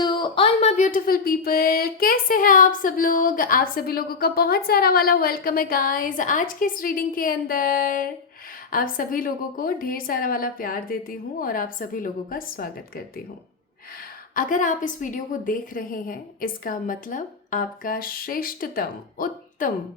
To all my beautiful people. कैसे हैं आप सब लोग? आप सभी लोगों का बहुत सारा वाला वेलकम है गाइस। आज की इस रीडिंग के अंदर आप सभी लोगों को ढेर सारा वाला प्यार देती हूँ और आप सभी लोगों का स्वागत करती हूँ। अगर आप इस वीडियो को देख रहे हैं, इसका मतलब आपका श्रेष्ठतम उत्तम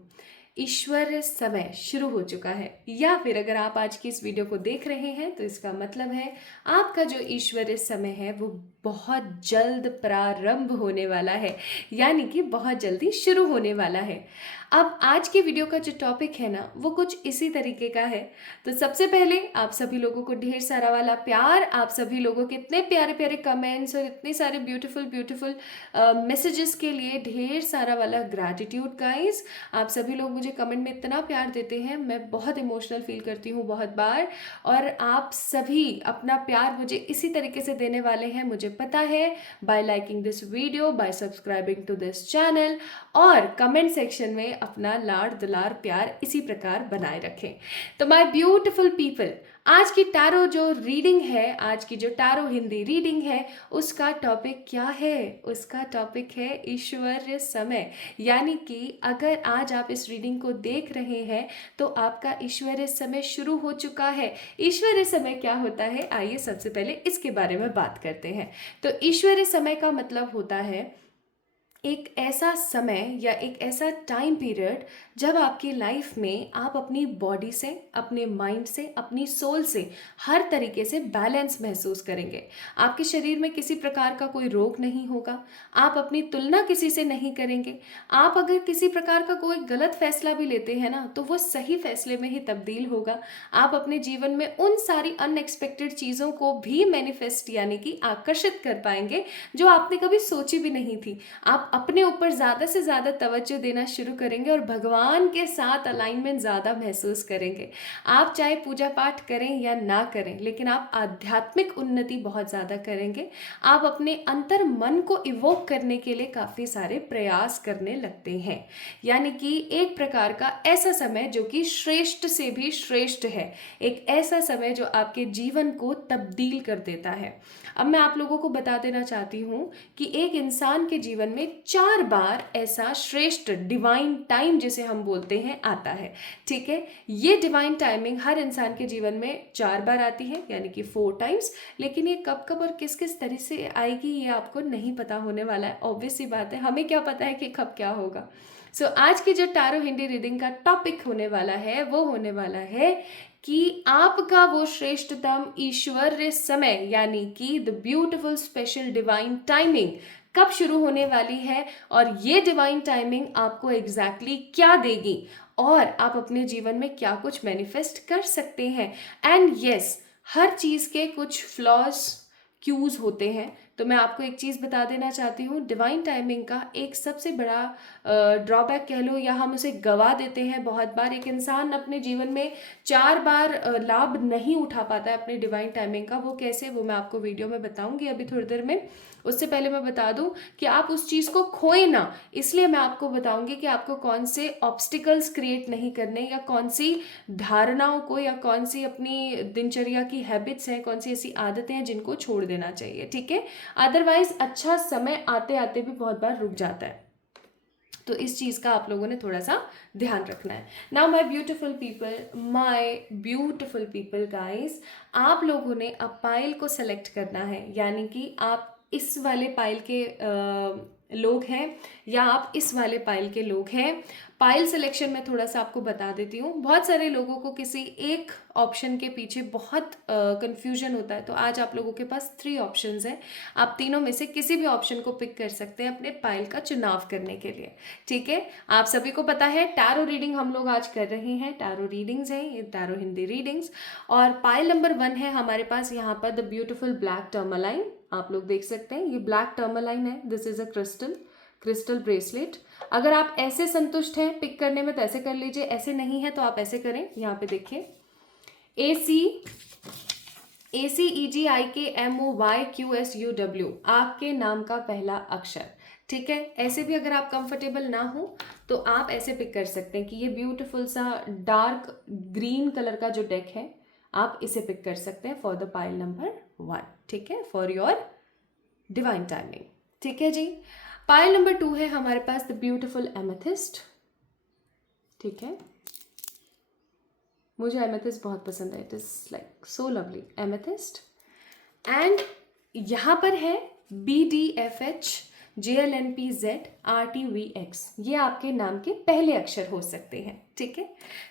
ईश्वर समय शुरू हो चुका है। या फिर अगर आप आज की इस वीडियो को देख रहे हैं तो इसका मतलब है आपका जो ईश्वर समय है वो बहुत जल्द प्रारंभ होने वाला है, यानी कि बहुत जल्दी शुरू होने वाला है। अब आज की वीडियो का जो टॉपिक है ना वो कुछ इसी तरीके का है। तो सबसे पहले आप सभी लोगों को ढेर सारा वाला प्यार, आप सभी लोगों के इतने प्यारे प्यारे कमेंट्स और इतने सारे ब्यूटीफुल ब्यूटीफुल मैसेजेस के लिए ढेर सारा वाला ग्रैटिट्यूड गाइस। आप सभी लोग मुझे कमेंट में इतना प्यार देते हैं, मैं बहुत इमोशनल फील करती हूँ बहुत बार। और आप सभी अपना प्यार मुझे इसी तरीके से देने वाले हैं, मुझे पता है, by liking this video, by subscribing to this channel और कमेंट सेक्शन में अपना लाड दुलार प्यार इसी प्रकार बनाए रखें। तो माय ब्यूटीफुल पीपल, आज की टैरो जो रीडिंग है, आज की जो टैरो हिंदी रीडिंग है, उसका टॉपिक क्या है? उसका टॉपिक है ईश्वर समय। यानी कि अगर आज आप इस रीडिंग को देख रहे हैं तो आपका ईश्वर समय शुरू हो चुका है। ईश्वर समय क्या होता है, आइए सबसे पहले इसके बारे में बात करते हैं। तो ईश्वर समय का मतलब होता है एक ऐसा समय या एक ऐसा टाइम पीरियड जब आपकी लाइफ में आप अपनी बॉडी से, अपने माइंड से, अपनी सोल से हर तरीके से बैलेंस महसूस करेंगे। आपके शरीर में किसी प्रकार का कोई रोग नहीं होगा, आप अपनी तुलना किसी से नहीं करेंगे। आप अगर किसी प्रकार का कोई गलत फैसला भी लेते हैं ना तो वो सही फैसले में ही तब्दील होगा। आप अपने जीवन में उन सारी अनएक्सपेक्टेड चीज़ों को भी मैनिफेस्ट यानी कि आकर्षित कर पाएंगे जो आपने कभी सोची भी नहीं थी। आप अपने ऊपर ज़्यादा से ज़्यादा तवज्जो देना शुरू करेंगे और भगवान के साथ अलाइनमेंट ज़्यादा महसूस करेंगे। आप चाहे पूजा पाठ करें या ना करें, लेकिन आप आध्यात्मिक उन्नति बहुत ज़्यादा करेंगे। आप अपने अंतर मन को इवोक करने के लिए काफ़ी सारे प्रयास करने लगते हैं। यानी कि एक प्रकार का ऐसा समय जो कि श्रेष्ठ से भी श्रेष्ठ है, एक ऐसा समय जो आपके जीवन को तब्दील कर देता है। अब मैं आप लोगों को बता देना चाहती हूँ कि एक इंसान के जीवन में 4 बार ऐसा श्रेष्ठ डिवाइन टाइम जिसे हम बोलते हैं आता है। ठीक है, ये डिवाइन टाइमिंग हर इंसान के जीवन में 4 बार आती है, यानी कि 4 टाइम्स। लेकिन ये कब कब और किस किस तरह से आएगी ये आपको नहीं पता होने वाला है। ऑब्वियस सी बात है, हमें क्या पता है कि कब क्या होगा। आज की जो टैरो हिंदी रीडिंग का टॉपिक होने वाला है वो होने वाला है कि आपका वो श्रेष्ठतम ईश्वरीय समय यानी कि the beautiful special divine timing कब शुरू होने वाली है और ये डिवाइन टाइमिंग आपको एग्जैक्टली क्या देगी और आप अपने जीवन में क्या कुछ मैनिफेस्ट कर सकते हैं। एंड यस, हर चीज़ के कुछ फ्लॉज क्यूज होते हैं। तो मैं आपको एक चीज़ बता देना चाहती हूँ, डिवाइन टाइमिंग का एक सबसे बड़ा ड्रॉबैक कह लो या हम उसे गवा देते हैं बहुत बार। एक इंसान अपने जीवन में 4 बार लाभ नहीं उठा पाता है अपनी डिवाइन टाइमिंग का। वो कैसे, वो मैं आपको वीडियो में बताऊंगी अभी थोड़ी देर में। उससे पहले मैं बता दूं कि आप उस चीज़ को खोए ना, इसलिए मैं आपको बताऊंगी कि आपको कौन से ऑब्स्टिकल्स क्रिएट नहीं करने या कौन सी धारणाओं को या कौन सी अपनी दिनचर्या की हैबिट्स हैं, कौन सी ऐसी आदतें हैं जिनको छोड़ देना चाहिए। ठीक है, अदरवाइज अच्छा समय आते आते भी बहुत बार रुक जाता है। तो इस चीज़ का आप लोगों ने थोड़ा सा ध्यान रखना है। Now my beautiful people guys, आप लोगों ने अब पाइल को सेलेक्ट करना है। यानी कि आप इस वाले पाइल के लोग हैं या आप इस वाले पाइल के लोग हैं। पाइल सिलेक्शन में थोड़ा सा आपको बता देती हूँ। बहुत सारे लोगों को किसी एक ऑप्शन के पीछे बहुत कंफ्यूजन होता है, तो आज आप लोगों के पास 3 ऑप्शंस हैं। आप तीनों में से किसी भी ऑप्शन को पिक कर सकते हैं अपने पाइल का चुनाव करने के लिए। ठीक है, आप सभी को पता है टैरो रीडिंग हम लोग आज कर रहे हैं। टैरो रीडिंग्स हैं ये, टैरो हिंदी रीडिंग्स। और पाइल नंबर 1 है हमारे पास यहाँ पर द ब्यूटिफुल ब्लैक टर्मलाइन। आप लोग देख सकते हैं ये ब्लैक टर्मलाइन है। This is a crystal bracelet. अगर आप ऐसे संतुष्ट हैं पिक करने में तो ऐसे कर लीजिए, ऐसे नहीं है तो आप ऐसे करें। यहाँ पे देखिए ACEGIKMOYQSUW आपके नाम का पहला अक्षर। ठीक है, ऐसे भी अगर आप कंफर्टेबल ना हो तो आप ऐसे पिक कर सकते हैं कि ये ब्यूटीफुल सा डार्क ग्रीन कलर का जो डेक है आप इसे पिक कर सकते हैं फॉर द पाइल नंबर 1। ठीक है, फॉर योर डिवाइन टाइमिंग। ठीक है जी। पायल नंबर 2 है हमारे पास द ब्यूटिफुल एमेथिस्ट। ठीक है, मुझे एमेथिस्ट बहुत पसंद है, it is like so lovely amethyst. And यहाँ पर है BDFH JLNPZ RTVX, ये आपके नाम के पहले अक्षर हो सकते हैं। ठीक है,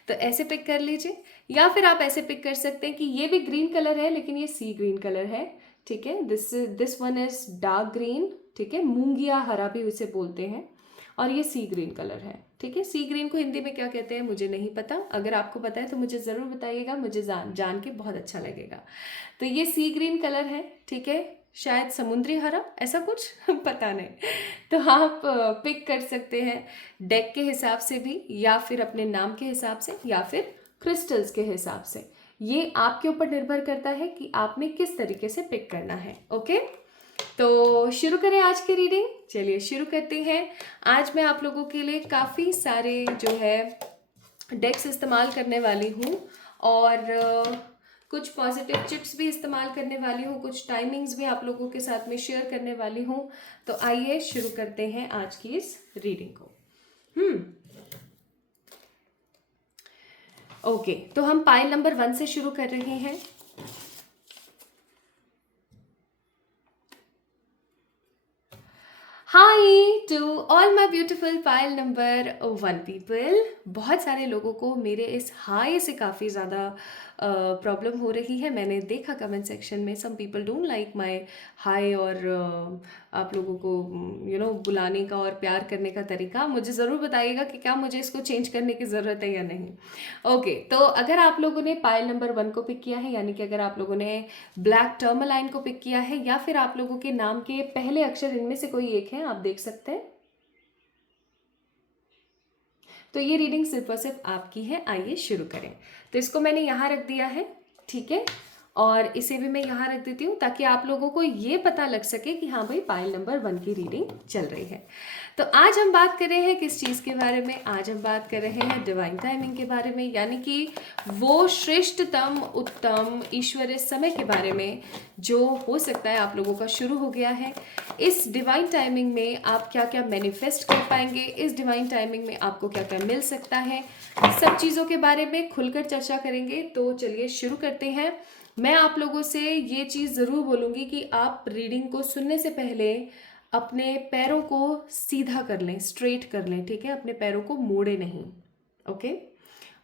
तो ऐसे पिक कर लीजिए, या फिर आप ऐसे पिक कर सकते हैं कि ये भी ग्रीन कलर है लेकिन ये सी ग्रीन कलर है। ठीक है, this one is dark green. ठीक है, मूंगिया हरा भी उसे बोलते हैं, और ये सी ग्रीन कलर है। ठीक है, सी ग्रीन को हिंदी में क्या कहते हैं मुझे नहीं पता, अगर आपको पता है तो मुझे ज़रूर बताइएगा, मुझे जान के बहुत अच्छा लगेगा। तो ये सी ग्रीन कलर है। ठीक है, शायद समुद्री हरा, ऐसा कुछ पता नहीं। तो आप पिक कर सकते हैं डेक के हिसाब से भी, या फिर अपने नाम के हिसाब से, या फिर क्रिस्टल्स के हिसाब से। ये आपके ऊपर निर्भर करता है कि आपने किस तरीके से पिक करना है। ओके, तो शुरू करें आज की रीडिंग। चलिए शुरू करते हैं। आज मैं आप लोगों के लिए काफ़ी सारे जो है डेक्स इस्तेमाल करने वाली हूँ, और कुछ पॉजिटिव चिप्स भी इस्तेमाल करने वाली हूँ, कुछ टाइमिंग्स भी आप लोगों के साथ में शेयर करने वाली हूँ। तो आइए शुरू करते हैं आज की इस रीडिंग को। ओके, तो हम पाइल नंबर 1 से शुरू कर रहे हैं। Hi to all my beautiful pile number 1 people. बहुत सारे लोगों को मेरे इस हाई से काफ़ी ज़्यादा प्रॉब्लम हो रही है। मैंने देखा कमेंट सेक्शन में some people don't like my hi, और आप लोगों को बुलाने का और प्यार करने का तरीका मुझे ज़रूर बताइएगा कि क्या मुझे इसको चेंज करने की ज़रूरत है या नहीं। ओके, तो अगर आप लोगों ने पाइल नंबर 1 को पिक किया है, यानी कि अगर आप लोगों ने ब्लैक टर्मलाइन को पिक किया है, या फिर आप लोगों के नाम के पहले अक्षर इनमें से कोई एक है, आप देख सकते हैं। तो ये रीडिंग सिर्फ और सिर्फ आपकी है। आइए शुरू करें। तो इसको मैंने यहाँ रख दिया है। ठीक है, और इसे भी मैं यहाँ रख देती हूँ ताकि आप लोगों को ये पता लग सके कि हाँ भाई पाइल नंबर 1 की रीडिंग चल रही है। तो आज हम बात कर रहे हैं किस चीज़ के बारे में? आज हम बात कर रहे हैं डिवाइन टाइमिंग के बारे में, यानी कि वो श्रेष्ठतम उत्तम ईश्वरीय समय के बारे में जो हो सकता है आप लोगों का शुरू हो गया है। इस डिवाइन टाइमिंग में आप क्या क्या मैनिफेस्ट कर पाएंगे, इस डिवाइन टाइमिंग में आपको क्या क्या मिल सकता है, सब चीज़ों के बारे में खुलकर चर्चा करेंगे। तो चलिए शुरू करते हैं। मैं आप लोगों से ये चीज़ ज़रूर बोलूँगी कि आप रीडिंग को सुनने से पहले अपने पैरों को सीधा कर लें, स्ट्रेट कर लें। ठीक है, अपने पैरों को मोड़े नहीं। ओके,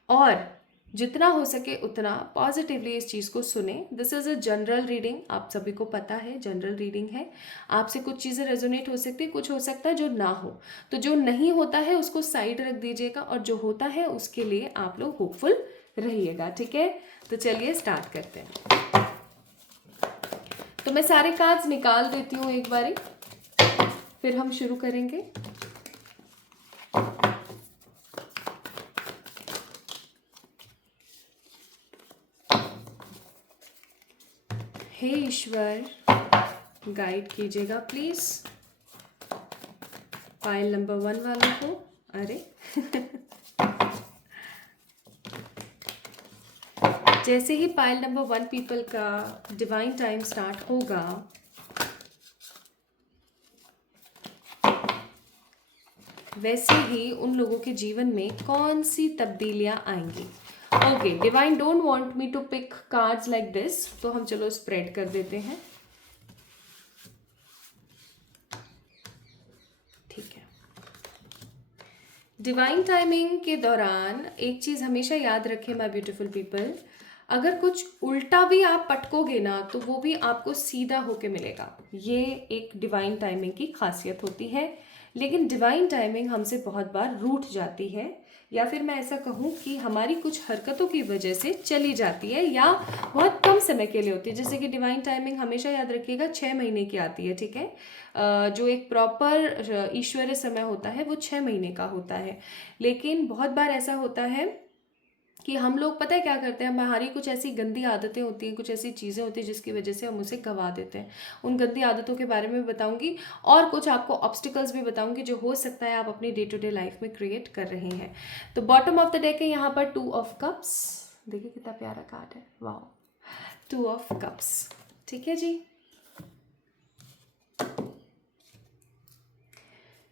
और जितना हो सके उतना पॉजिटिवली इस चीज़ को सुने। This is a general reading, आप सभी को पता है जनरल रीडिंग है। आपसे कुछ चीज़ें रेजोनेट हो सकती है, कुछ हो सकता है जो ना हो। तो जो नहीं होता है उसको साइड रख दीजिएगा, और जो होता है उसके लिए आप लोग होपफुल रहिएगा। ठीक है, तो चलिए स्टार्ट करते हैं। तो मैं सारे कार्ड्स निकाल देती हूँ एक बारी, फिर हम शुरू करेंगे। हे ईश्वर, गाइड कीजिएगा प्लीज पाइल नंबर 1 वालों को। अरे जैसे ही पाइल नंबर 1 पीपल का डिवाइन टाइम स्टार्ट होगा, वैसे ही उन लोगों के जीवन में कौन सी तब्दीलियां आएंगी। Okay, divine don't want me to pick cards like this, तो हम चलो स्प्रेड कर देते हैं। ठीक है, डिवाइन टाइमिंग के दौरान एक चीज़ हमेशा याद रखें माय ब्यूटीफुल पीपल, अगर कुछ उल्टा भी आप पटकोगे ना तो वो भी आपको सीधा होके मिलेगा। ये एक डिवाइन टाइमिंग की खासियत होती है। लेकिन डिवाइन टाइमिंग हमसे बहुत बार रूठ जाती है, या फिर मैं ऐसा कहूँ कि हमारी कुछ हरकतों की वजह से चली जाती है, या बहुत कम समय के लिए होती है। जैसे कि डिवाइन टाइमिंग हमेशा याद रखिएगा 6 महीने की आती है। ठीक है, जो एक प्रॉपर ईश्वरीय समय होता है वो 6 महीने का होता है। लेकिन बहुत बार ऐसा होता है कि हम लोग पता है क्या करते हैं, हमारी कुछ ऐसी गंदी आदतें होती हैं, कुछ ऐसी चीज़ें होती हैं जिसकी वजह से हम उसे गवा देते हैं। उन गंदी आदतों के बारे में बताऊंगी, और कुछ आपको ऑब्स्टिकल्स भी बताऊंगी जो हो सकता है आप अपनी डे टू डे लाइफ में क्रिएट कर रहे हैं। तो बॉटम ऑफ द डेक है यहाँ पर 2 ऑफ कप्स। देखिए कितना प्यारा कार्ड है, वाह, 2 ऑफ कप्स। ठीक है जी,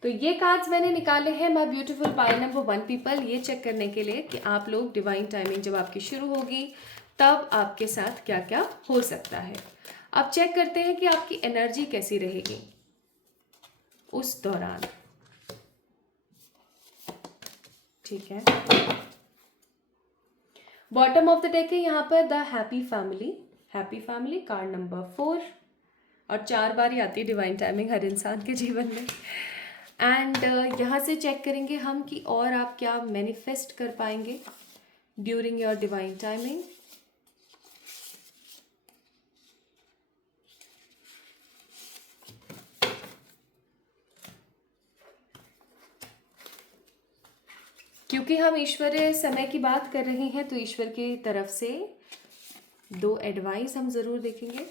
तो ये कार्ड्स मैंने निकाले हैं my beautiful pile number 1 people, ये चेक करने के लिए कि आप लोग डिवाइन टाइमिंग जब आपकी शुरू होगी तब आपके साथ क्या क्या हो सकता है। अब चेक करते हैं कि आपकी एनर्जी कैसी रहेगी उस दौरान। ठीक है, बॉटम ऑफ द डेक है यहाँ पर the happy family card number 4, और 4 बार ही आती है डिवाइन टाइमिंग हर इंसान के जीवन में। एंड यहाँ से चेक करेंगे हम कि और आप क्या मैनिफेस्ट कर पाएंगे ड्यूरिंग योर डिवाइन टाइमिंग। क्योंकि हम ईश्वरीय समय की बात कर रहे हैं तो ईश्वर की तरफ से 2 एडवाइस हम ज़रूर देखेंगे।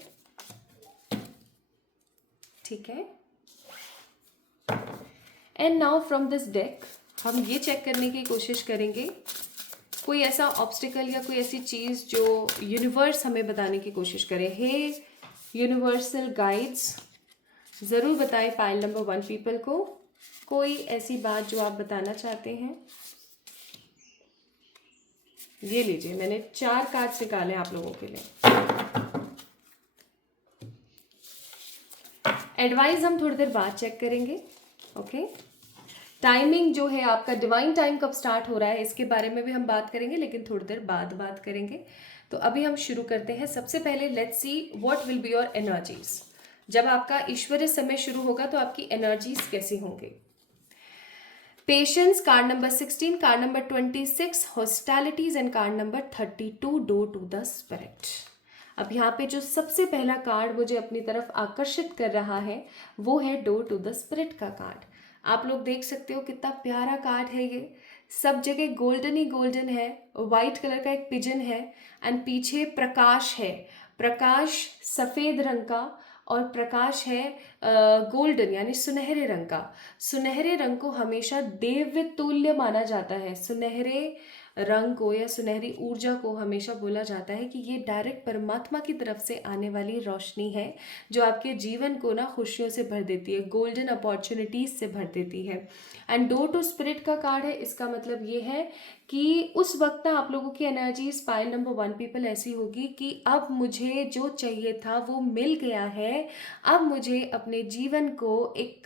ठीक है, and now from this deck हम ये चेक करने की कोशिश करेंगे कोई ऐसा ऑब्स्टिकल या कोई ऐसी चीज़ जो यूनिवर्स हमें बताने की कोशिश करे। हे यूनिवर्सल गाइड्स, ज़रूर बताएं पाइल नंबर 1 पीपल को कोई ऐसी बात जो आप बताना चाहते हैं। ये लीजिए, मैंने 4 कार्ड्स निकाले आप लोगों के लिए। एडवाइस हम थोड़ी देर बाद चेक करेंगे। ओके, टाइमिंग जो है आपका डिवाइन टाइम कब स्टार्ट हो रहा है इसके बारे में भी हम बात करेंगे, लेकिन थोड़ी देर बाद बात करेंगे। तो अभी हम शुरू करते हैं। सबसे पहले let's see what will be your energies. जब आपका ईश्वरीय समय शुरू होगा तो आपकी एनर्जीज कैसी होंगी। Patience card number 16, card number 26 hostilities and card number 32 door to the spirit. अब यहाँ पे जो सबसे पहला कार्ड मुझे अपनी तरफ आकर्षित कर रहा है वो है डोर टू द स्पिरिट का कार्ड। आप लोग देख सकते हो कितना प्यारा कार्ड है ये, सब जगह गोल्डन ही गोल्डन है, वाइट कलर का एक पिजन है एंड पीछे प्रकाश है, प्रकाश सफ़ेद रंग का और प्रकाश है गोल्डन यानी सुनहरे रंग का। सुनहरे रंग को हमेशा देव्य तुल्य माना जाता है। सुनहरे रंग को या सुनहरी ऊर्जा को हमेशा बोला जाता है कि ये डायरेक्ट परमात्मा की तरफ से आने वाली रोशनी है जो आपके जीवन को ना खुशियों से भर देती है, गोल्डन अपॉर्चुनिटीज से भर देती है। एंड डोर टू स्पिरिट का कार्ड है, इसका मतलब ये है कि उस वक्त ना आप लोगों की एनर्जी पाइल नंबर 1 पीपल ऐसी होगी कि अब मुझे जो चाहिए था वो मिल गया है। अब मुझे अपने जीवन को एक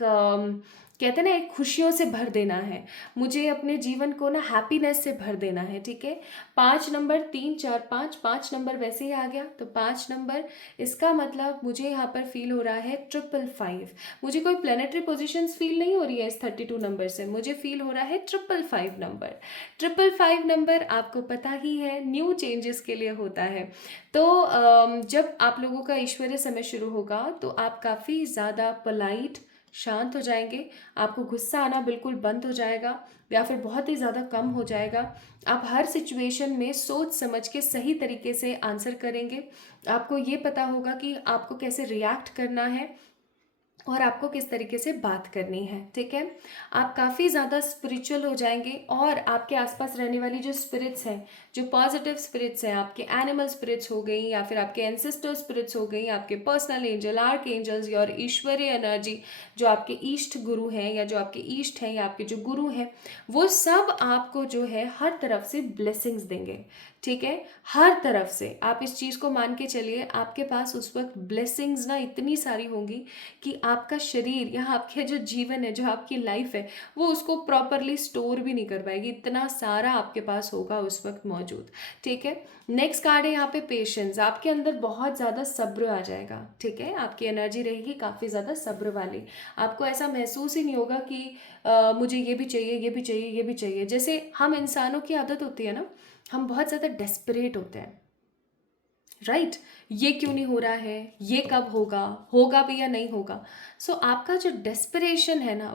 कहते हैं ना एक खुशियों से भर देना है, मुझे अपने जीवन को ना हैप्पीनेस से भर देना है। ठीक है, 5 नंबर 3 4 5 नंबर वैसे ही आ गया तो 5 नंबर, इसका मतलब मुझे यहाँ पर फील हो रहा है 555। मुझे कोई प्लेनेटरी पोजीशंस फील नहीं हो रही है इस 32 नंबर से, मुझे फील हो रहा है 555 नंबर। 555 नंबर आपको पता ही है न्यू चेंजेस के लिए होता है। तो जब आप लोगों का ईश्वरीय समय शुरू होगा तो आप काफ़ी ज़्यादा पोलाइट शांत हो जाएंगे, आपको गुस्सा आना बिल्कुल बंद हो जाएगा या फिर बहुत ही ज़्यादा कम हो जाएगा। आप हर सिचुएशन में सोच समझ के सही तरीके से आंसर करेंगे। आपको ये पता होगा कि आपको कैसे रिएक्ट करना है और आपको किस तरीके से बात करनी है। ठीक है, आप काफ़ी ज़्यादा स्पिरिचुअल हो जाएंगे और आपके आसपास रहने वाली जो स्पिरिट्स हैं, जो पॉजिटिव स्पिरिट्स हैं, आपके एनिमल स्पिरिट्स हो गई या फिर आपके एंसेस्टर स्पिरिट्स हो गई, आपके पर्सनल एंजल, आर्क एंजल्स और ईश्वरीय एनर्जी जो आपके ईष्ट गुरु हैं या जो आपके ईष्ट हैं या आपके जो गुरु हैं, वो सब आपको जो है हर तरफ से ब्लेसिंग्स देंगे। ठीक है, हर तरफ से आप इस चीज़ को मान के चलिए, आपके पास उस वक्त ब्लेसिंग्स ना इतनी सारी होंगी कि आपका शरीर या आपके जो जीवन है, जो आपकी लाइफ है, वो उसको प्रॉपरली स्टोर भी नहीं कर पाएगी, इतना सारा आपके पास होगा उस वक्त मौजूद। ठीक है, नेक्स्ट कार्ड है यहाँ पे पेशेंस। आपके अंदर बहुत ज़्यादा सब्र आ जाएगा। ठीक है, आपकी एनर्जी रहेगी काफ़ी ज़्यादा सब्र वाली। आपको ऐसा महसूस ही नहीं होगा कि मुझे ये भी चाहिए, ये भी चाहिए, ये भी चाहिए। जैसे हम इंसानों की आदत होती है ना, हम बहुत ज़्यादा डेस्परेट होते हैं, राइट? ये क्यों नहीं हो रहा है, ये कब होगा, होगा भी या नहीं होगा। सो आपका जो डेस्परेशन है ना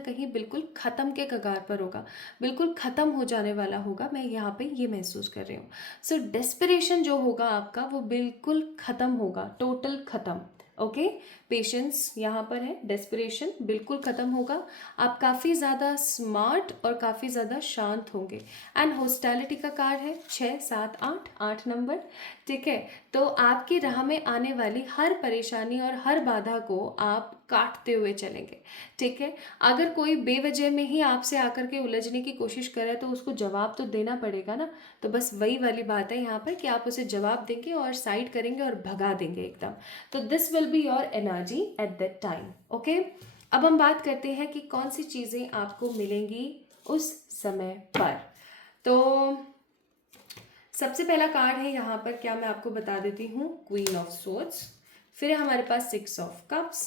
कहीं बिल्कुल ख़त्म के कगार पर होगा, बिल्कुल ख़त्म हो जाने वाला होगा। मैं यहाँ पे ये महसूस कर रही हूँ। सो डेस्परेशन जो होगा आपका वो बिल्कुल ख़त्म होगा, टोटल ख़त्म। ओके, पेशेंस यहाँ पर है, डेस्परेशन बिल्कुल ख़त्म होगा। आप काफ़ी ज़्यादा स्मार्ट और काफ़ी ज़्यादा शांत होंगे। एंड हॉस्टिलिटी का कार्ड है 6 7 8 नंबर। ठीक है, तो आपकी राह में आने वाली हर परेशानी और हर बाधा को आप काटते हुए चलेंगे, ठीक है। अगर कोई बेवजह में ही आपसे आकर के उलझने की कोशिश करे तो उसको जवाब तो देना पड़ेगा ना। तो बस वही वाली बात है यहाँ पर कि आप उसे जवाब देंगे और साइड करेंगे और भगा देंगे एकदम। तो this will be your energy at that time, okay. अब हम बात करते हैं कि कौन सी चीज़ें आपको मिलेंगी उस समय पर। तो सबसे पहला कार्ड है यहाँ पर, क्या मैं आपको बता देती हूँ, क्वीन ऑफ सोर्ड्स, फिर है हमारे पास 6 ऑफ कप्स,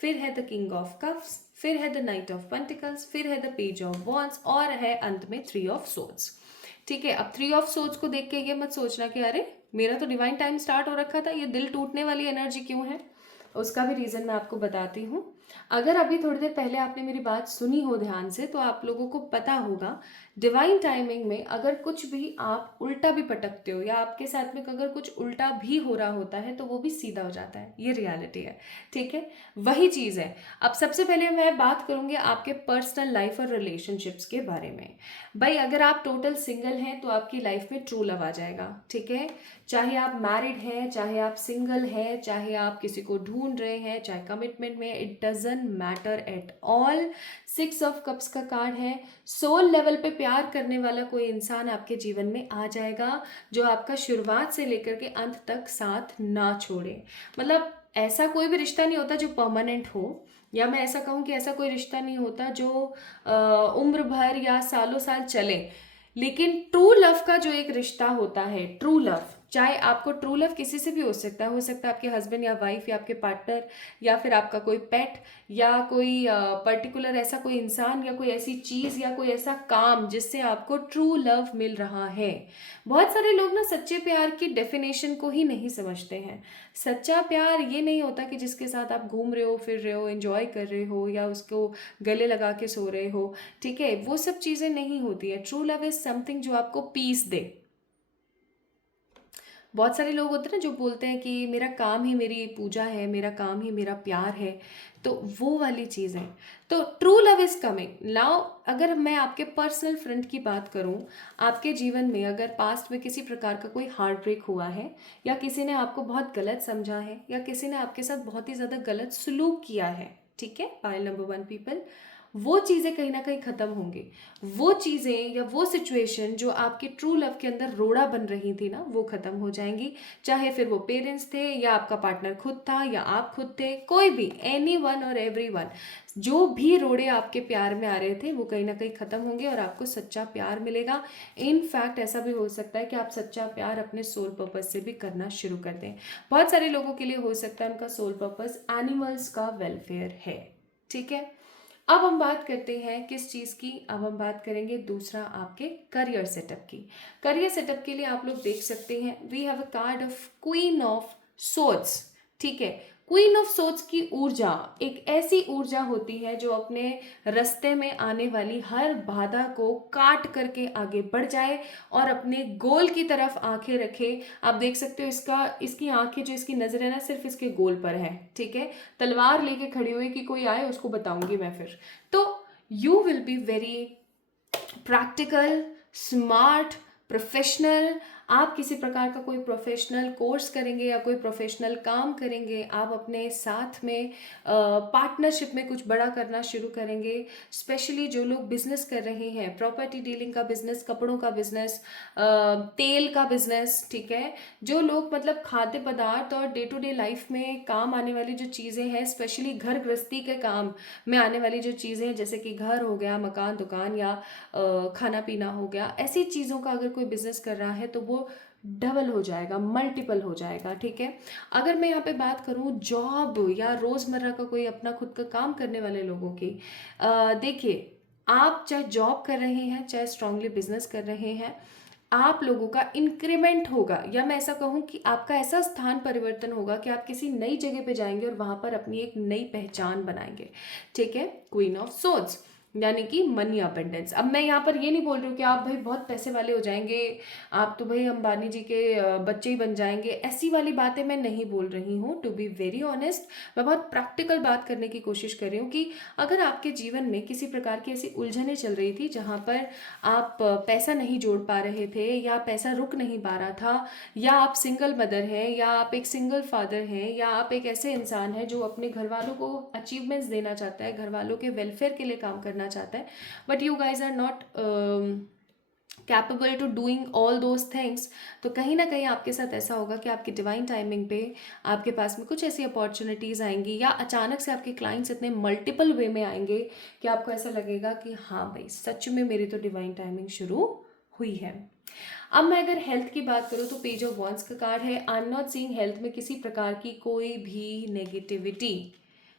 फिर है द किंग ऑफ कप्स, फिर है द नाइट ऑफ पेंटिकल्स, फिर है द पेज ऑफ वॉन्ड्स और है अंत में 3 ऑफ सोर्ड्स, ठीक है। अब 3 ऑफ सोर्ड्स को देख के ये मत सोचना कि अरे मेरा तो डिवाइन टाइम स्टार्ट हो रखा था, ये दिल टूटने वाली एनर्जी क्यों है। उसका भी रीज़न मैं आपको बताती हूँ। अगर अभी थोड़ी देर पहले आपने मेरी बात सुनी हो ध्यान से तो आप लोगों को पता होगा डिवाइन टाइमिंग में अगर कुछ भी आप उल्टा भी पटकते हो या आपके साथ में अगर कुछ उल्टा भी हो रहा होता है तो वो भी सीधा हो जाता है, ये रियलिटी है, ठीक है। वही चीज़ है। अब सबसे पहले मैं बात करूँगी आपके पर्सनल लाइफ और रिलेशनशिप्स के बारे में। भाई अगर आप टोटल सिंगल हैं तो आपकी लाइफ में ट्रू लव आ जाएगा, ठीक है। चाहे आप मैरिड हैं, चाहे आप सिंगल हैं, चाहे आप किसी को ढूंढ रहे हैं, चाहे कमिटमेंट में, it doesn't matter at all. 6 of cups का कार्ड है। सोल लेवल पे प्यार करने वाला कोई इंसान आपके जीवन में आ जाएगा जो आपका शुरुआत से लेकर के अंत तक साथ ना छोड़े। मतलब ऐसा कोई भी रिश्ता नहीं होता जो परमानेंट हो, या मैं ऐसा कहूँ कि ऐसा कोई रिश्ता नहीं होता जो उम्र भर या सालों साल चले। लेकिन ट्रू लव का जो एक रिश्ता होता है, ट्रू लव, चाहे आपको ट्रू लव किसी से भी हो सकता है आपके हस्बैंड या वाइफ या आपके पार्टनर या फिर आपका कोई पेट या कोई पर्टिकुलर ऐसा कोई इंसान या कोई ऐसी चीज़ या कोई ऐसा काम जिससे आपको ट्रू लव मिल रहा है। बहुत सारे लोग ना सच्चे प्यार की डेफिनेशन को ही नहीं समझते हैं। सच्चा प्यार ये नहीं होता कि जिसके साथ आप घूम रहे हो, फिर रहे हो, एंजॉय कर रहे हो या उसको गले लगा के सो रहे हो, ठीक है, वो सब चीज़ें नहीं होती है। ट्रू लव इज समथिंग जो आपको पीस दे। बहुत सारे लोग होते हैं ना जो बोलते हैं कि मेरा काम ही मेरी पूजा है, मेरा काम ही मेरा प्यार है, तो वो वाली चीज़ है। तो true love is coming now. अगर मैं आपके पर्सनल फ्रेंड की बात करूं, आपके जीवन में अगर पास्ट में किसी प्रकार का कोई हार्ट ब्रेक हुआ है या किसी ने आपको बहुत गलत समझा है या किसी ने आपके साथ बहुत ही ज़्यादा गलत सलूक किया है, ठीक है, पाइल नंबर 1 पीपल, वो चीज़ें कहीं ना कहीं ख़त्म होंगी। वो चीज़ें या वो सिचुएशन जो आपके ट्रू लव के अंदर रोड़ा बन रही थी ना, वो ख़त्म हो जाएंगी। चाहे फिर वो पेरेंट्स थे या आपका पार्टनर खुद था या आप खुद थे, कोई भी, एनी वन और एवरी वन, जो भी रोड़े आपके प्यार में आ रहे थे वो कहीं ना कहीं ख़त्म होंगे और आपको सच्चा प्यार मिलेगा। इनफैक्ट ऐसा भी हो सकता है कि आप सच्चा प्यार अपने सोल पर्पस से भी करना शुरू कर दें। बहुत सारे लोगों के लिए हो सकता है उनका सोल पर्पस एनिमल्स का वेलफेयर है, ठीक है। अब हम बात करते हैं किस चीज़ की, अब हम बात करेंगे दूसरा आपके करियर सेटअप की। करियर सेटअप के लिए आप लोग देख सकते हैं we have a card of queen of swords, ठीक है। क्वीन ऑफ सोर्ड्स की ऊर्जा एक ऐसी ऊर्जा होती है जो अपने रास्ते में आने वाली हर बाधा को काट करके आगे बढ़ जाए और अपने गोल की तरफ आंखें रखे। आप देख सकते हो इसकी आंखें, जो इसकी नजर है ना, सिर्फ इसके गोल पर है, ठीक है। तलवार लेके खड़ी हुई कि कोई आए उसको बताऊंगी मैं फिर। तो you will be very practical, smart, professional. आप किसी प्रकार का कोई प्रोफेशनल कोर्स करेंगे या कोई प्रोफेशनल काम करेंगे, आप अपने साथ में पार्टनरशिप में कुछ बड़ा करना शुरू करेंगे। स्पेशली जो लोग बिजनेस कर रहे हैं, प्रॉपर्टी डीलिंग का बिजनेस, कपड़ों का बिजनेस, तेल का बिजनेस, ठीक है, जो लोग मतलब खाद्य पदार्थ और डे टू डे लाइफ में काम आने वाली जो चीज़ें हैं, स्पेशली घर गृहस्थी के काम में आने वाली जो चीज़ें हैं, जैसे कि घर हो गया, मकान, दुकान या खाना पीना हो गया, ऐसी चीज़ों का अगर कोई बिजनेस कर रहा है तो वो डबल हो जाएगा, मल्टीपल हो जाएगा, ठीक है। अगर मैं यहाँ पे बात करूँ जॉब या रोज़मर्रा का कोई अपना खुद का काम करने वाले लोगों की, देखिए, आप चाहे जॉब कर रहे हैं चाहे स्ट्रांगली बिजनेस कर रहे हैं, आप लोगों का इंक्रीमेंट होगा, या मैं ऐसा कहूँ कि आपका ऐसा स्थान परिवर्तन होगा कि आप किसी नई जगह पे जाएंगे और वहाँ पर अपनी एक नई पहचान बनाएंगे, ठीक है। क्वीन ऑफ सोर्ड्स, यानी कि मनी अबंडेंस। अब मैं यहाँ पर ये नहीं बोल रही हूँ कि आप भाई बहुत पैसे वाले हो जाएंगे, आप तो भाई अंबानी जी के बच्चे ही बन जाएंगे, ऐसी वाली बातें मैं नहीं बोल रही हूँ। टू बी वेरी ऑनेस्ट, मैं बहुत प्रैक्टिकल बात करने की कोशिश कर रही हूँ कि अगर आपके जीवन में किसी प्रकार की ऐसी उलझनें चल रही थी जहाँ पर आप पैसा नहीं जोड़ पा रहे थे, या पैसा रुक नहीं पा रहा था, या आप सिंगल मदर हैं, या आप एक सिंगल फादर हैं, या आप एक ऐसे इंसान हैं जो अपने घर वालों को अचीवमेंट्स देना चाहता है, घर वालों के वेलफेयर के लिए काम करना चाहता है, but you guys are not capable to doing all those things, तो कहीं ना कहीं आपके साथ ऐसा होगा कि आपकी डिवाइन टाइमिंग पे आपके पास में कुछ ऐसी अपॉर्चुनिटीज़ आएंगी, या अचानक से आपके क्लाइंट्स इतने मल्टीपल वे में आएंगे कि आपको ऐसा लगेगा कि हाँ भाई सच में मेरी तो डिवाइन टाइमिंग शुरू हुई है। अब मैं अगर हेल्थ की बात करूँ तो पेज ऑफ वॉन्ड्स का कार्ड है। I am not seeing health में किसी प्रकार की कोई भी नेगेटिविटी।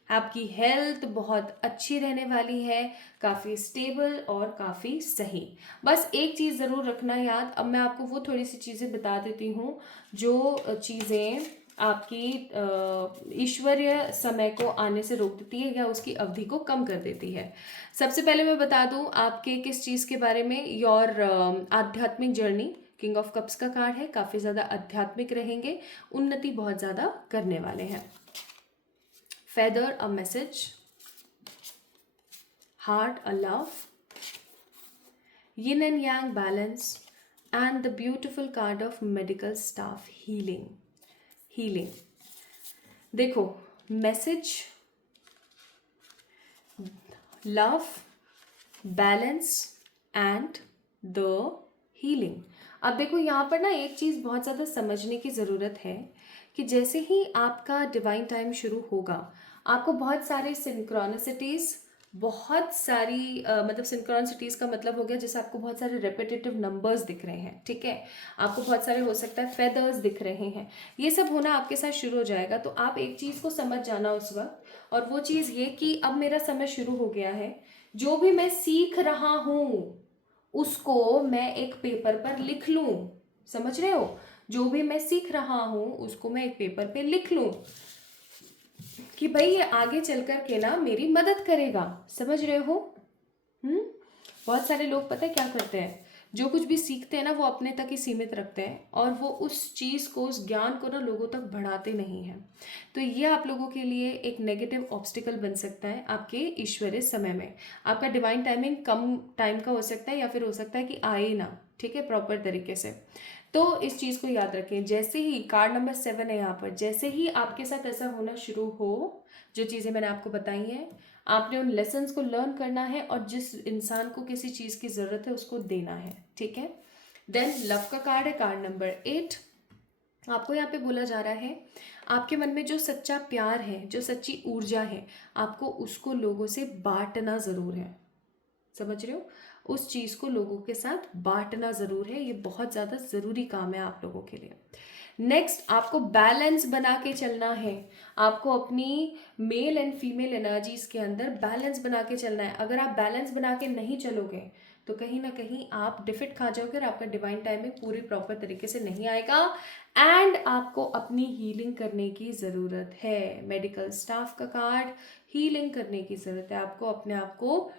आपकी हेल्थ बहुत अच्छी रहने वाली है, काफ़ी स्टेबल और काफ़ी सही। बस एक चीज़ ज़रूर रखना याद, अब मैं आपको वो थोड़ी सी चीज़ें बता देती हूँ जो चीज़ें आपकी ईश्वरीय समय को आने से रोक देती है या उसकी अवधि को कम कर देती है। सबसे पहले मैं बता दूं आपके किस चीज़ के बारे में, योर आध्यात्मिक जर्नी। किंग ऑफ कप्स का कार्ड है, काफ़ी ज़्यादा आध्यात्मिक रहेंगे, उन्नति बहुत ज़्यादा करने वाले हैं। Feather a message, heart a love, yin and yang balance, and the beautiful card of medical staff, healing. देखो, message, love, balance and the healing. अब देखो यहाँ पर ना एक चीज़ बहुत ज़्यादा समझने की ज़रूरत है कि जैसे ही आपका डिवाइन टाइम शुरू होगा, आपको बहुत सारे सिंक्रोनिसिटीज़, बहुत सारी मतलब सिंक्रोनिसिटीज़ का मतलब हो गया जैसे आपको बहुत सारे रेपिटेटिव नंबर्स दिख रहे हैं, ठीक है, आपको बहुत सारे हो सकता है फेदर्स दिख रहे हैं, ये सब होना आपके साथ शुरू हो जाएगा। तो आप एक चीज़ को समझ जाना उस वक्त, और वो चीज़ ये कि अब मेरा समय शुरू हो गया है, जो भी मैं सीख रहा हूँ उसको मैं एक पेपर पर लिख लूँ। समझ रहे हो, जो भी मैं सीख रहा हूँ उसको मैं एक पेपर पे लिख लूँ कि भाई ये आगे चल कर के ना मेरी मदद करेगा। समझ रहे हो? बहुत सारे लोग पता है क्या करते हैं, जो कुछ भी सीखते हैं ना वो अपने तक ही सीमित रखते हैं, और वो उस चीज़ को, उस ज्ञान को ना लोगों तक बढ़ाते नहीं हैं। तो ये आप लोगों के लिए एक नेगेटिव ऑब्स्टिकल बन सकता है आपके ईश्वरीय समय में। आपका डिवाइन टाइमिंग कम टाइम का हो सकता है, या फिर हो सकता है कि आए ना, ठीक है, प्रॉपर तरीके से। तो इस चीज़ को याद रखें। जैसे ही कार्ड नंबर 7 है यहाँ पर, जैसे ही आपके साथ ऐसा होना शुरू हो, जो चीज़ें मैंने आपको बताई हैं, आपने उन लेसन्स को लर्न करना है, और जिस इंसान को किसी चीज़ की ज़रूरत है उसको देना है, ठीक है। देन लव का कार्ड है, कार्ड नंबर 8। आपको यहाँ पे बोला जा रहा है आपके मन में जो सच्चा प्यार है, जो सच्ची ऊर्जा है, आपको उसको लोगों से बांटना ज़रूर है। समझ रहे हो, उस चीज़ को लोगों के साथ बांटना ज़रूर है, ये बहुत ज़्यादा ज़रूरी काम है आप लोगों के लिए। नेक्स्ट, आपको बैलेंस बना के चलना है। आपको अपनी मेल एंड फीमेल एनर्जीज के अंदर बैलेंस बना के चलना है। अगर आप बैलेंस बना के नहीं चलोगे तो कहीं ना कहीं आप डिफिट खा जाओगे, और आपका डिवाइन टाइमिंग पूरी प्रॉपर तरीके से नहीं आएगा, एंड आपको अपनी हीलिंग करने की ज़रूरत है। मेडिकल स्टाफ का कार्ड, हीलिंग करने की ज़रूरत है, आपको अपने आप को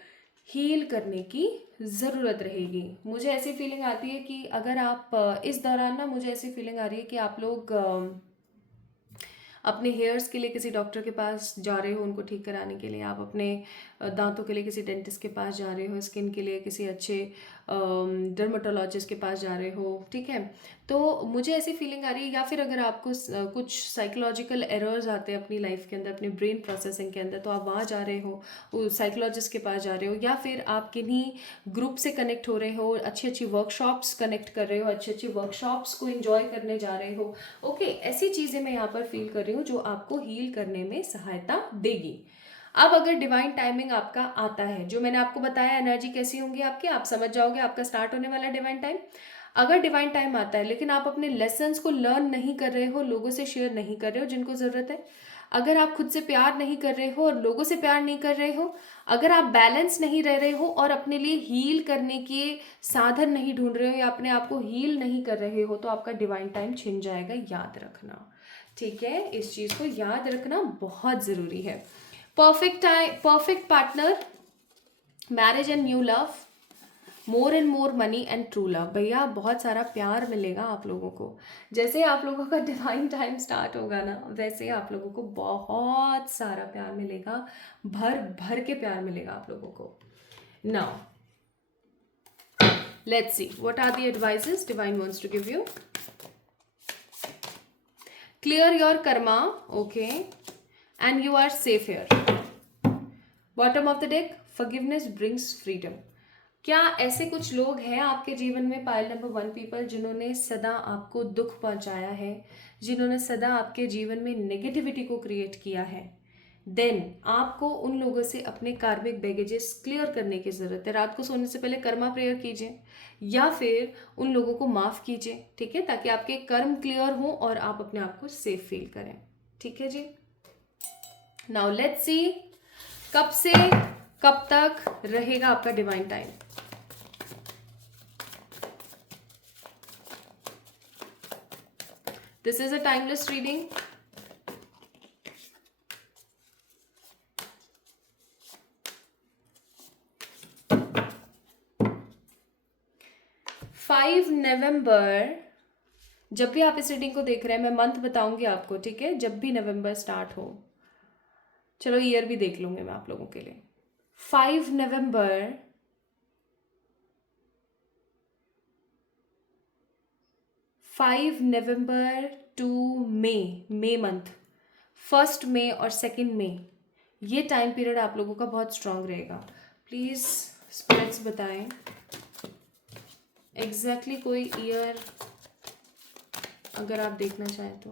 हील करने की ज़रूरत रहेगी। मुझे ऐसी फीलिंग आती है कि अगर आप इस दौरान ना, मुझे ऐसी फीलिंग आ रही है कि आप लोग अपने हेयर्स के लिए किसी डॉक्टर के पास जा रहे हो, उनको ठीक कराने के लिए। आप अपने दांतों के लिए किसी डेंटिस्ट के पास जा रहे हो, स्किन के लिए किसी अच्छे डर्माटोलॉजिस्ट के पास जा रहे हो, ठीक है। तो मुझे ऐसी फीलिंग आ रही है, या फिर अगर आपको कुछ साइकोलॉजिकल एरर्स आते हैं अपनी लाइफ के अंदर, अपनी ब्रेन प्रोसेसिंग के अंदर, तो आप वहाँ जा रहे हो, साइकोलॉजिस्ट के पास जा रहे हो, या फिर आप किन्हीं ग्रुप से कनेक्ट हो रहे हो, अच्छी अच्छी वर्कशॉप्स कनेक्ट कर रहे हो, अच्छी अच्छी वर्कशॉप्स को एंजॉय करने जा रहे हो। ओके, ऐसी चीज़ें मैं यहाँ पर फील कर रही हूँ जो आपको हील करने में सहायता देगी। अब अगर डिवाइन टाइमिंग आपका आता है, जो मैंने आपको बताया एनर्जी कैसी होंगी आपकी, आप समझ जाओगे आपका स्टार्ट होने वाला डिवाइन टाइम। अगर डिवाइन टाइम आता है लेकिन आप अपने लेसन्स को लर्न नहीं कर रहे हो, लोगों से शेयर नहीं कर रहे हो जिनको ज़रूरत है, अगर आप खुद से प्यार नहीं कर रहे हो और लोगों से प्यार नहीं कर रहे हो, अगर आप बैलेंस नहीं रह रहे हो और अपने लिए हील करने के साधन नहीं ढूंढ रहे हो, या अपने आप को हील नहीं कर रहे हो, तो आपका डिवाइन टाइम छिन जाएगा, याद रखना, ठीक है। इस चीज़ को याद रखना बहुत ज़रूरी है। Perfect time, perfect partner, marriage and new love, more and more money and true love. भैया बहुत सारा प्यार मिलेगा आप लोगों को। जैसे आप लोगों का डिवाइन टाइम स्टार्ट होगा ना, वैसे ही आप लोगों को बहुत सारा प्यार मिलेगा, भर भर के प्यार मिलेगा आप लोगों को। Now let's see what are the advices divine wants to give you. Clear your karma, okay, and you are safe here. Bottom of the deck, forgiveness brings freedom. क्या ऐसे कुछ लोग हैं आपके जीवन में, पाइल नंबर 1 पीपल, जिन्होंने सदा आपको दुख पहुंचाया है, जिन्होंने सदा आपके जीवन में नेगेटिविटी को क्रिएट किया है, देन आपको उन लोगों से अपने कार्मिक बैगेजेस क्लियर करने की ज़रूरत है। रात को सोने से पहले कर्मा प्रेयर कीजिए या फिर उन लोगों को माफ़ कीजिए, ठीक है, ताकि आपके कर्म क्लियर हो और आप अपने आप को सेफ फील करें। ठीक है जी। नाउ लेट्स सी कब से कब तक रहेगा आपका divine time. This is a timeless reading. Five November, जब भी आप इस रीडिंग को देख रहे हैं, मैं मंथ बताऊंगी आपको, ठीक है, जब भी नवंबर स्टार्ट हो। चलो ईयर भी देख लूंगी मैं आप लोगों के लिए। 5 नवंबर 5 नवंबर टू मे मंथ, 1 मई और 2 मई, ये टाइम पीरियड आप लोगों का बहुत स्ट्रांग रहेगा। प्लीज़ स्पिरिट्स बताएं एग्जैक्टली कोई ईयर अगर आप देखना चाहें तो।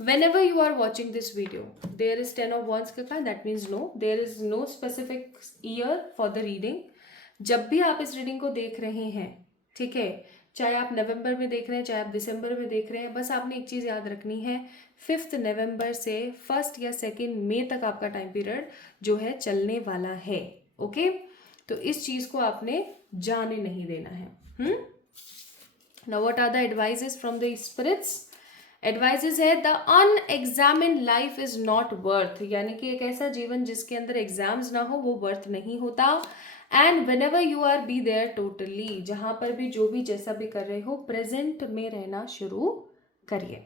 Whenever you are watching this video, there is 10 of wands का card, that means no, there is no specific year for the reading. जब भी आप इस रीडिंग को देख रहे हैं, ठीक है, चाहे आप नवंबर में देख रहे हैं, चाहे आप दिसंबर में देख रहे हैं, बस आपने एक चीज़ याद रखनी है, 5 नवंबर से 1 या 2 मई तक आपका टाइम पीरियड जो है चलने वाला है। ओके, तो इस चीज़ को आपने जाने नहीं देना है। Now what are the advices from the spirits. Advices है the unexamined life is not worth, यानी कि एक ऐसा जीवन जिसके अंदर एग्जाम्स ना हो वो वर्थ नहीं होता। And whenever you are be there totally, जहां पर भी जो भी जैसा भी कर रहे हो, प्रेजेंट में रहना शुरू करिए।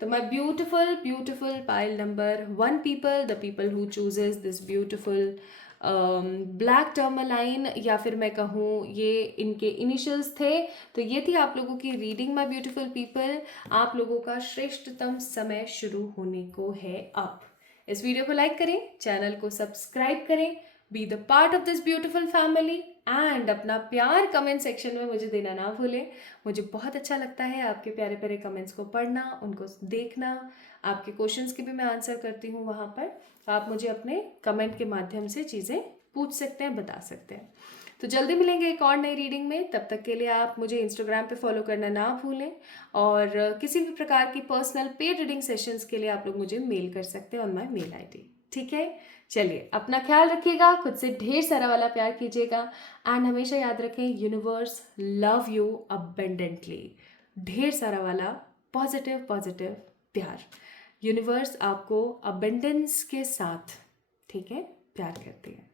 तो माई beautiful beautiful pile number 1 people, the people who chooses this beautiful black tourmaline, या फिर मैं कहूँ ये इनके इनिशियल्स थे, तो ये थी आप लोगों की रीडिंग। माय ब्यूटीफुल पीपल, आप लोगों का श्रेष्ठतम समय शुरू होने को है अब। इस वीडियो को लाइक करें, चैनल को सब्सक्राइब करें, be the part of this beautiful family, and अपना प्यार कमेंट सेक्शन में मुझे देना ना भूलें। मुझे बहुत अच्छा लगता है आपके प्यारे प्यारे कमेंट्स को पढ़ना, उनको देखना, आपके क्वेश्चंस की भी मैं आंसर करती हूँ वहाँ पर। आप मुझे अपने कमेंट के माध्यम से चीज़ें पूछ सकते हैं, बता सकते हैं। तो जल्दी मिलेंगे एक और नई रीडिंग में, तब तक के लिए आप मुझे इंस्टाग्राम पे फॉलो करना ना भूलें, और किसी भी प्रकार की पर्सनल पेड रीडिंग सेशंस के लिए आप लोग मुझे मेल कर सकते हैं ऑन माय मेल आईडी। ठीक है, चलिए अपना ख्याल रखिएगा, खुद से ढेर सारा वाला प्यार कीजिएगा, एंड हमेशा याद रखें यूनिवर्स लव यू अबेंडेंटली। ढेर सारा वाला पॉजिटिव पॉजिटिव प्यार। यूनिवर्स आपको अबेंडेंस के साथ, ठीक है, प्यार करती है।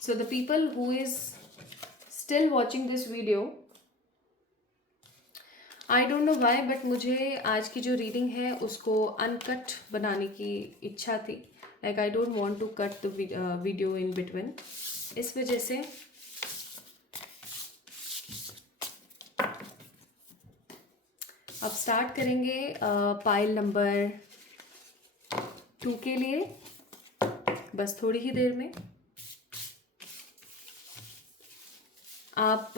So the people who is still watching this video, I don't know why, but मुझे आज की जो रीडिंग है उसको अनकट बनाने की इच्छा थी। Like I don't want to cut the video in between, इस वजह से अब स्टार्ट करेंगे पाइल नंबर 2 के लिए, बस थोड़ी ही देर में। आप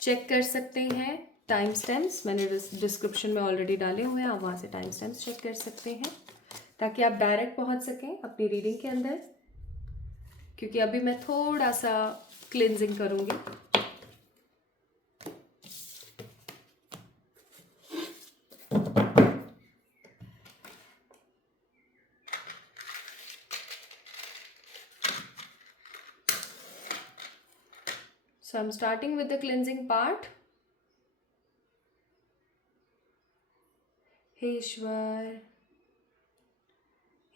चेक कर सकते हैं टाइम स्टैम्प्स, मैंने डिस्क्रिप्शन में ऑलरेडी डाले हुए हैं, आप वहाँ से टाइम स्टैम्प्स चेक कर सकते हैं ताकि आप डायरेक्ट पहुँच सकें अपनी रीडिंग के अंदर, क्योंकि अभी मैं थोड़ा सा क्लिनजिंग करूँगी। So I'm starting with the cleansing part. हे ईश्वर,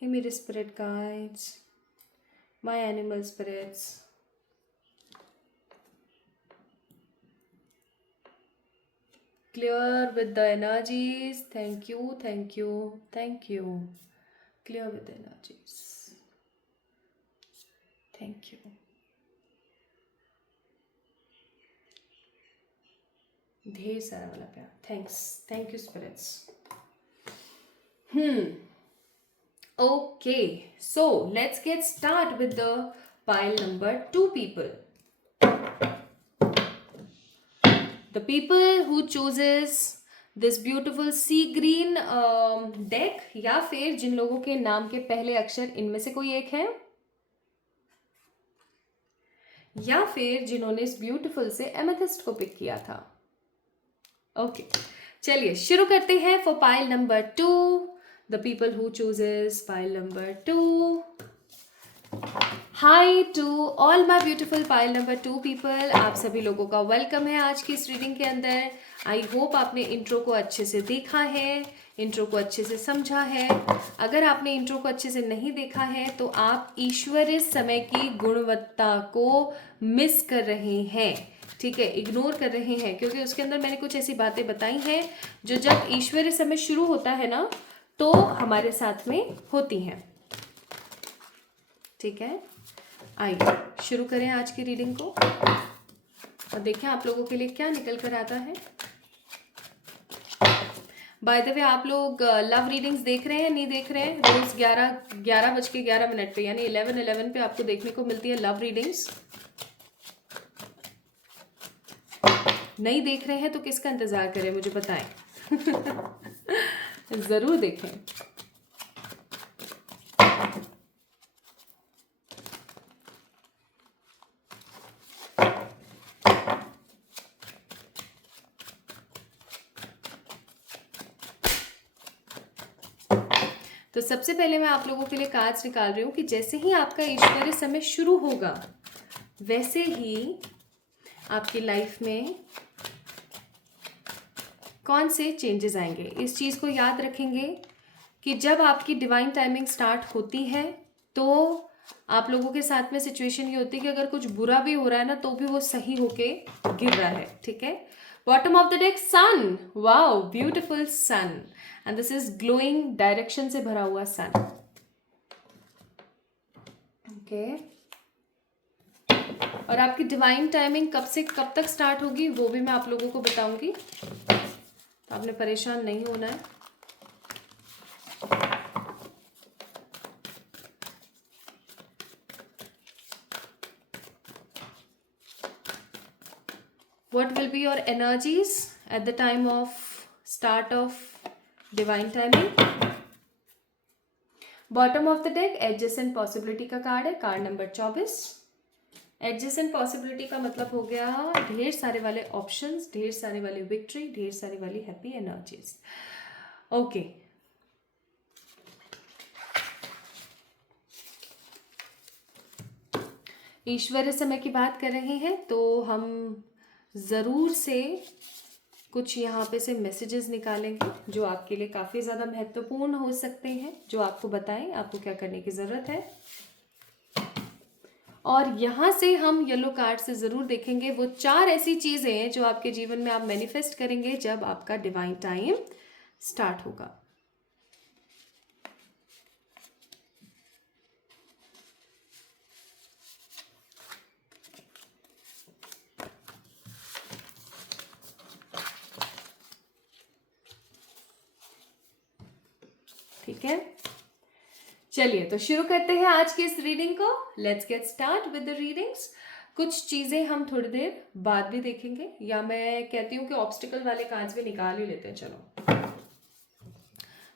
हे मेरे spirit guides, my animal spirits, clear with the energies. Thank you, thank you, thank you. Clear with the energies. Thank you. ढेर सारा वाला प्यार. Thanks. Thank you, spirits. Okay, so let's get start with the pile number 2 people. The people who chooses this beautiful sea green deck, या फिर जिन लोगों के नाम के पहले अक्षर इनमें से कोई एक है, या फिर जिन्होंने इस ब्यूटीफुल से एमेथिस्ट को पिक किया था. ओके, चलिए शुरू करते हैं for pile number 2. The people who chooses pile number 2. Hi to all my beautiful pile number 2 people. आप सभी लोगों का वेलकम है आज की इस रीडिंग के अंदर. आई होप आपने इंट्रो को अच्छे से देखा है, इंट्रो को अच्छे से समझा है. अगर आपने इंट्रो को अच्छे से नहीं देखा है तो आप ईश्वरीय समय की गुणवत्ता को मिस कर रहे हैं. ठीक है, इग्नोर कर रहे हैं, क्योंकि उसके अंदर मैंने कुछ ऐसी बातें बताई हैं जो जब ईश्वरीय समय शुरू होता है ना तो हमारे साथ में होती हैं. ठीक है, आइए शुरू करें आज की रीडिंग को और देखें आप लोगों के लिए क्या निकल कर आता है. बाय द वे, आप लोग लव रीडिंग्स देख रहे हैं, नहीं देख रहे हैं? रोज 11:11 पे यानी 11:11 पे आपको देखने को मिलती है लव रीडिंग्स. नहीं देख रहे हैं तो किसका इंतजार करें, मुझे बताएं. जरूर देखें. तो सबसे पहले मैं आप लोगों के लिए कार्ड्स निकाल रही हूँ कि जैसे ही आपका ईश्वरीय समय शुरू होगा वैसे ही आपकी लाइफ में कौन से चेंजेस आएंगे. इस चीज़ को याद रखेंगे कि जब आपकी डिवाइन टाइमिंग स्टार्ट होती है तो आप लोगों के साथ में सिचुएशन ये होती है कि अगर कुछ बुरा भी हो रहा है ना तो भी वो सही होके गिर रहा है. ठीक है, bottom of the deck sun. Wow, beautiful sun. And this is glowing direction से भरा हुआ सन. ओके, और आपकी डिवाइन टाइमिंग कब से कब तक स्टार्ट होगी वो भी मैं आप लोगों को बताऊंगी, तो आपने परेशान नहीं होना है. What will be your energies at the time of start of divine timing? Bottom of the deck adjacent possibility का कार्ड है, कार्ड नंबर 24. एडजेसेंट पॉसिबिलिटी का मतलब हो गया ढेर सारे वाले ऑप्शंस, ढेर सारे वाली विक्ट्री, ढेर सारी वाली हैप्पी एनर्जीज. ओके, ईश्वरीय समय की बात कर रहे हैं तो हम ज़रूर से कुछ यहाँ पे से मैसेजेस निकालेंगे जो आपके लिए काफ़ी ज़्यादा महत्वपूर्ण हो सकते हैं, जो आपको बताएं आपको क्या करने की ज़रूरत है. और यहाँ से हम येलो कार्ड से ज़रूर देखेंगे वो 4 ऐसी चीज़ें हैं जो आपके जीवन में आप मैनिफेस्ट करेंगे जब आपका डिवाइन टाइम स्टार्ट होगा. ठीक है, चलिए तो शुरू करते हैं आज की इस रीडिंग को. Let's get start with the readings. कुछ चीज़ें हम थोड़ी देर बाद भी देखेंगे, या मैं कहती हूँ कि ऑब्स्टिकल वाले कार्ड्स भी निकाल ही लेते हैं. चलो,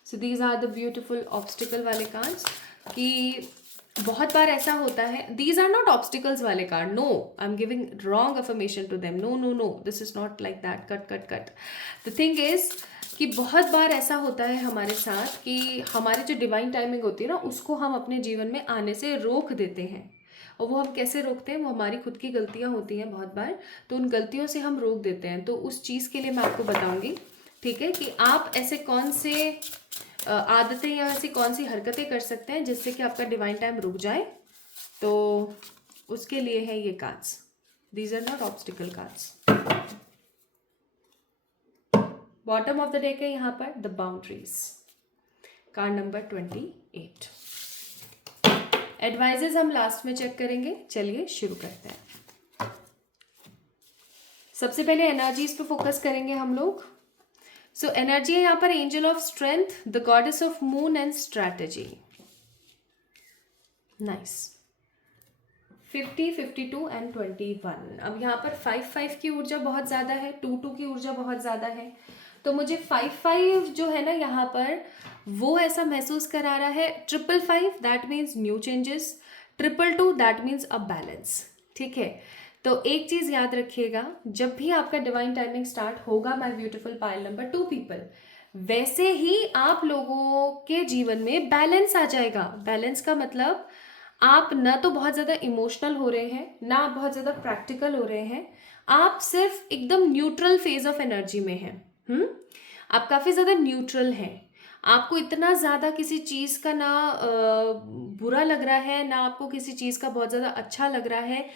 so these are the beautiful obstacle वाले कार्ड्स. कि बहुत बार ऐसा होता है, दीज आर नॉट ऑब्स्टिकल्स वाले card, no, I am giving wrong affirmation to them. No no no, this is not like that. Cut cut cut. The thing is कि बहुत बार ऐसा होता है हमारे साथ कि हमारी जो डिवाइन टाइमिंग होती है ना उसको हम अपने जीवन में आने से रोक देते हैं. और वो हम कैसे रोकते हैं, वो हमारी खुद की गलतियां होती हैं बहुत बार, तो उन गलतियों से हम रोक देते हैं. तो उस चीज़ के लिए मैं आपको बताऊंगी ठीक है, कि आप ऐसे कौन से आदतें या ऐसी कौन सी हरकतें कर सकते हैं जिससे कि आपका डिवाइन टाइम रुक जाए। तो उसके लिए है ये cards, these are not obstacle cards. Bottom of the deck है यहाँ पर the boundaries, card number 28। Advices हम लास्ट में चेक करेंगे। चलिए शुरू करते हैं। सबसे पहले एनर्जीज पे फोकस करेंगे हम लोग। सो एनर्जी है यहाँ पर angel of strength, the goddess of moon and strategy. Nice. 50, 52 and 21। अब यहाँ पर 5 की ऊर्जा बहुत ज़्यादा है, 2 की ऊर्जा बहुत ज़्यादा है। तो मुझे 5 जो है ना यहाँ पर, वो ऐसा महसूस करा रहा है। 5 that means new changes, 2 that means a balance. ठीक है, तो एक चीज़ याद रखिएगा, जब भी आपका डिवाइन टाइमिंग स्टार्ट होगा my beautiful pile number 2 people, वैसे ही आप लोगों के जीवन में बैलेंस आ जाएगा। बैलेंस का मतलब आप ना तो बहुत ज़्यादा इमोशनल हो रहे हैं, ना आप बहुत ज़्यादा प्रैक्टिकल हो रहे हैं, आप सिर्फ एकदम न्यूट्रल फेज ऑफ एनर्जी में हैं। आप काफ़ी ज़्यादा न्यूट्रल हैं। आपको इतना ज़्यादा किसी चीज़ का ना बुरा लग रहा है, ना आपको किसी चीज़ का बहुत ज़्यादा अच्छा लग रहा है।